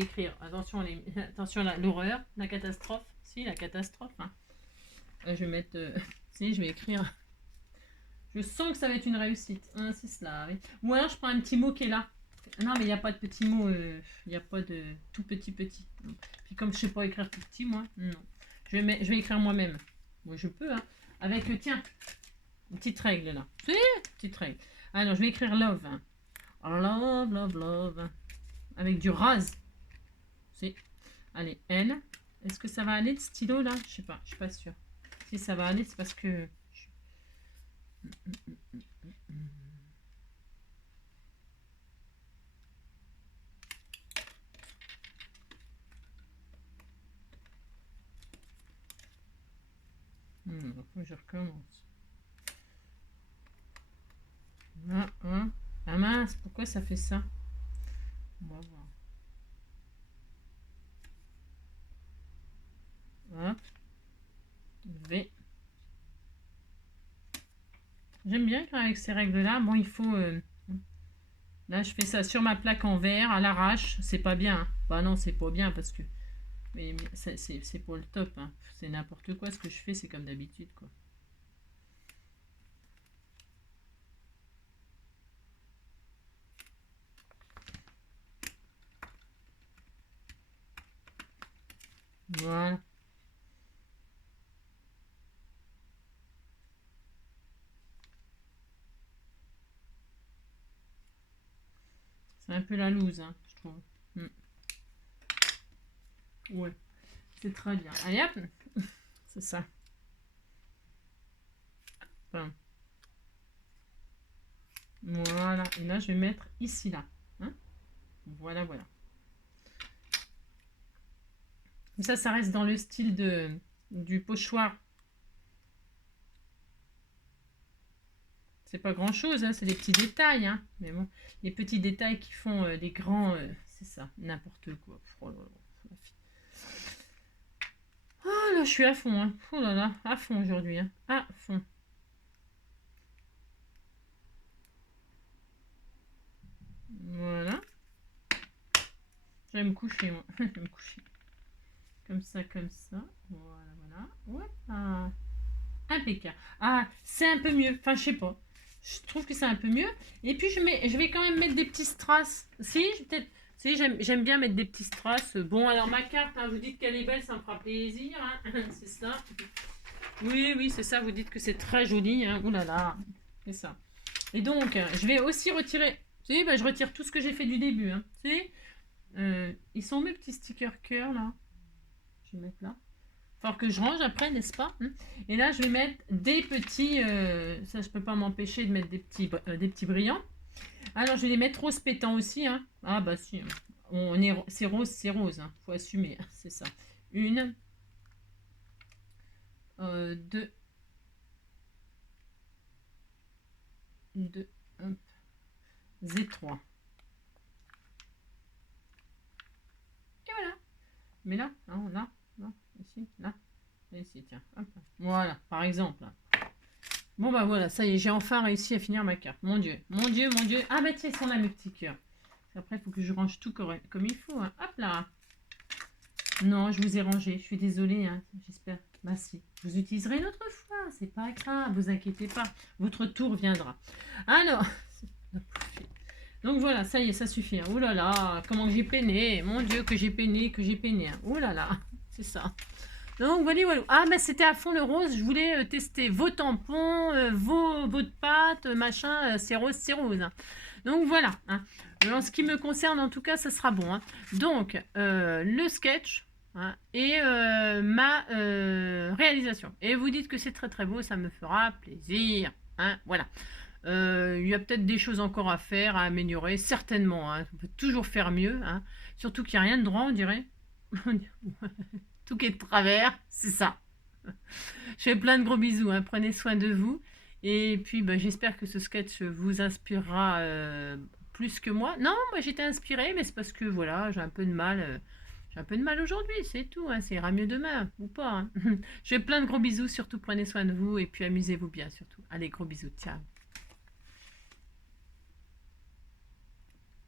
écrire, attention, attention l'horreur, la catastrophe, si, la catastrophe, hein. Je vais mettre, si, je vais écrire. Je sens que ça va être une réussite. Hein, c'est cela, oui. Ou alors je prends un petit mot qui est là. Non, mais il n'y a pas de petit mot. Il n'y a pas de tout petit. Non. Puis comme je ne sais pas écrire tout petit, moi, non. Je vais écrire moi-même. Moi, je peux, hein. Avec, tiens, une petite règle là. C'est petite règle. Alors, je vais écrire love. Hein. Love. Avec du rase. C'est. Allez, L. Est-ce que ça va aller, le stylo là? Je sais pas, je suis pas sûre. Si ça va aller, c'est parce que... Faut que je recommence. Ah mince, pourquoi ça fait ça? On va voir. Hop. V. J'aime bien quand avec ces règles-là, bon, il faut... Là, je fais ça sur ma plaque en verre, à l'arrache. C'est pas bien. Hein. Bah non, c'est pas bien parce que... Mais c'est pour le top. Hein. C'est n'importe quoi. Ce que je fais, c'est comme d'habitude, quoi. Voilà. C'est un peu la loose, hein, je trouve. Ouais, c'est très bien. Allez hop, c'est ça. Enfin, voilà. Et là, je vais mettre ici, là. Hein, voilà. Ça reste dans le style du pochoir. C'est pas grand chose, hein, c'est des petits détails, hein. Mais bon, les petits détails qui font des grands, c'est ça, n'importe quoi. Oh là là, la fille. Oh là, je suis à fond, hein. Oh là là, à fond aujourd'hui, hein. À fond. Voilà. Je vais me coucher, moi. Je vais me coucher. Comme ça, comme ça. Voilà, voilà. Voilà. Impeccable. Ah, c'est un peu mieux. Enfin, je sais pas. Je trouve que c'est un peu mieux. Et puis, je vais quand même mettre des petits strass. Si, peut-être. Si, j'aime bien mettre des petits strass. Bon, alors ma carte, hein, vous dites qu'elle est belle, ça me fera plaisir. Hein. C'est ça. Oui, oui, c'est ça. Vous dites que c'est très joli. Hein. Ouh là là. C'est ça. Et donc, je vais aussi retirer. Si, bah, je retire tout ce que j'ai fait du début. Hein. Si, ils sont où mes petits stickers cœur là? Je vais mettre là. Faut que je range après, n'est-ce pas? Et là, je vais mettre des petits... ça, je peux pas m'empêcher de mettre des petits brillants. Alors, je vais les mettre rose pétant aussi. Hein. Ah, bah si. C'est rose, c'est rose. Hein. Faut assumer. Hein. C'est ça. Une. Deux. Deux. Hop. Z3. Et voilà. Mais là, hein, là, ici, là. Et ici, tiens. Hop. Voilà, par exemple. Bon bah voilà, ça y est, j'ai enfin réussi à finir ma carte. Mon Dieu, mon Dieu, mon Dieu. Ah bah tiens, ils sont là mes petits cœurs. Après, il faut que je range tout comme il faut. Hein. Hop là. Non, je vous ai rangé. Je suis désolée. Hein. J'espère. Bah si. Vous utiliserez une autre fois. C'est pas grave. Vous inquiétez pas. Votre tour viendra. Alors. Donc voilà, ça y est, ça suffit. Hein. Ouh là là, comment j'ai peiné. Mon Dieu, que j'ai peiné, que j'ai peiné. Hein. Ouh là là. C'est ça. Donc voilà, voilà. Ah, mais c'était à fond le rose. Je voulais tester vos tampons, votre pâte, machin. C'est rose, c'est rose. Hein. Donc voilà. Hein. En ce qui me concerne, en tout cas, ça sera bon. Hein. Donc, le sketch hein, et ma réalisation. Et vous dites que c'est très très beau, ça me fera plaisir. Hein. Voilà. Il y a peut-être des choses encore à faire, à améliorer, certainement. Hein. On peut toujours faire mieux. Hein. Surtout qu'il n'y a rien de droit, on dirait. Tout qui est de travers, c'est ça. Je fais plein de gros bisous, hein. Prenez soin de vous. Et puis bah, j'espère que ce sketch vous inspirera plus que moi. Non, moi j'étais inspirée, mais c'est parce que voilà, j'ai un peu de mal. J'ai un peu de mal aujourd'hui, c'est tout. Hein. Ça ira mieux demain, ou pas. Hein. Je fais plein de gros bisous, surtout prenez soin de vous et puis amusez-vous bien surtout. Allez, gros bisous, ciao.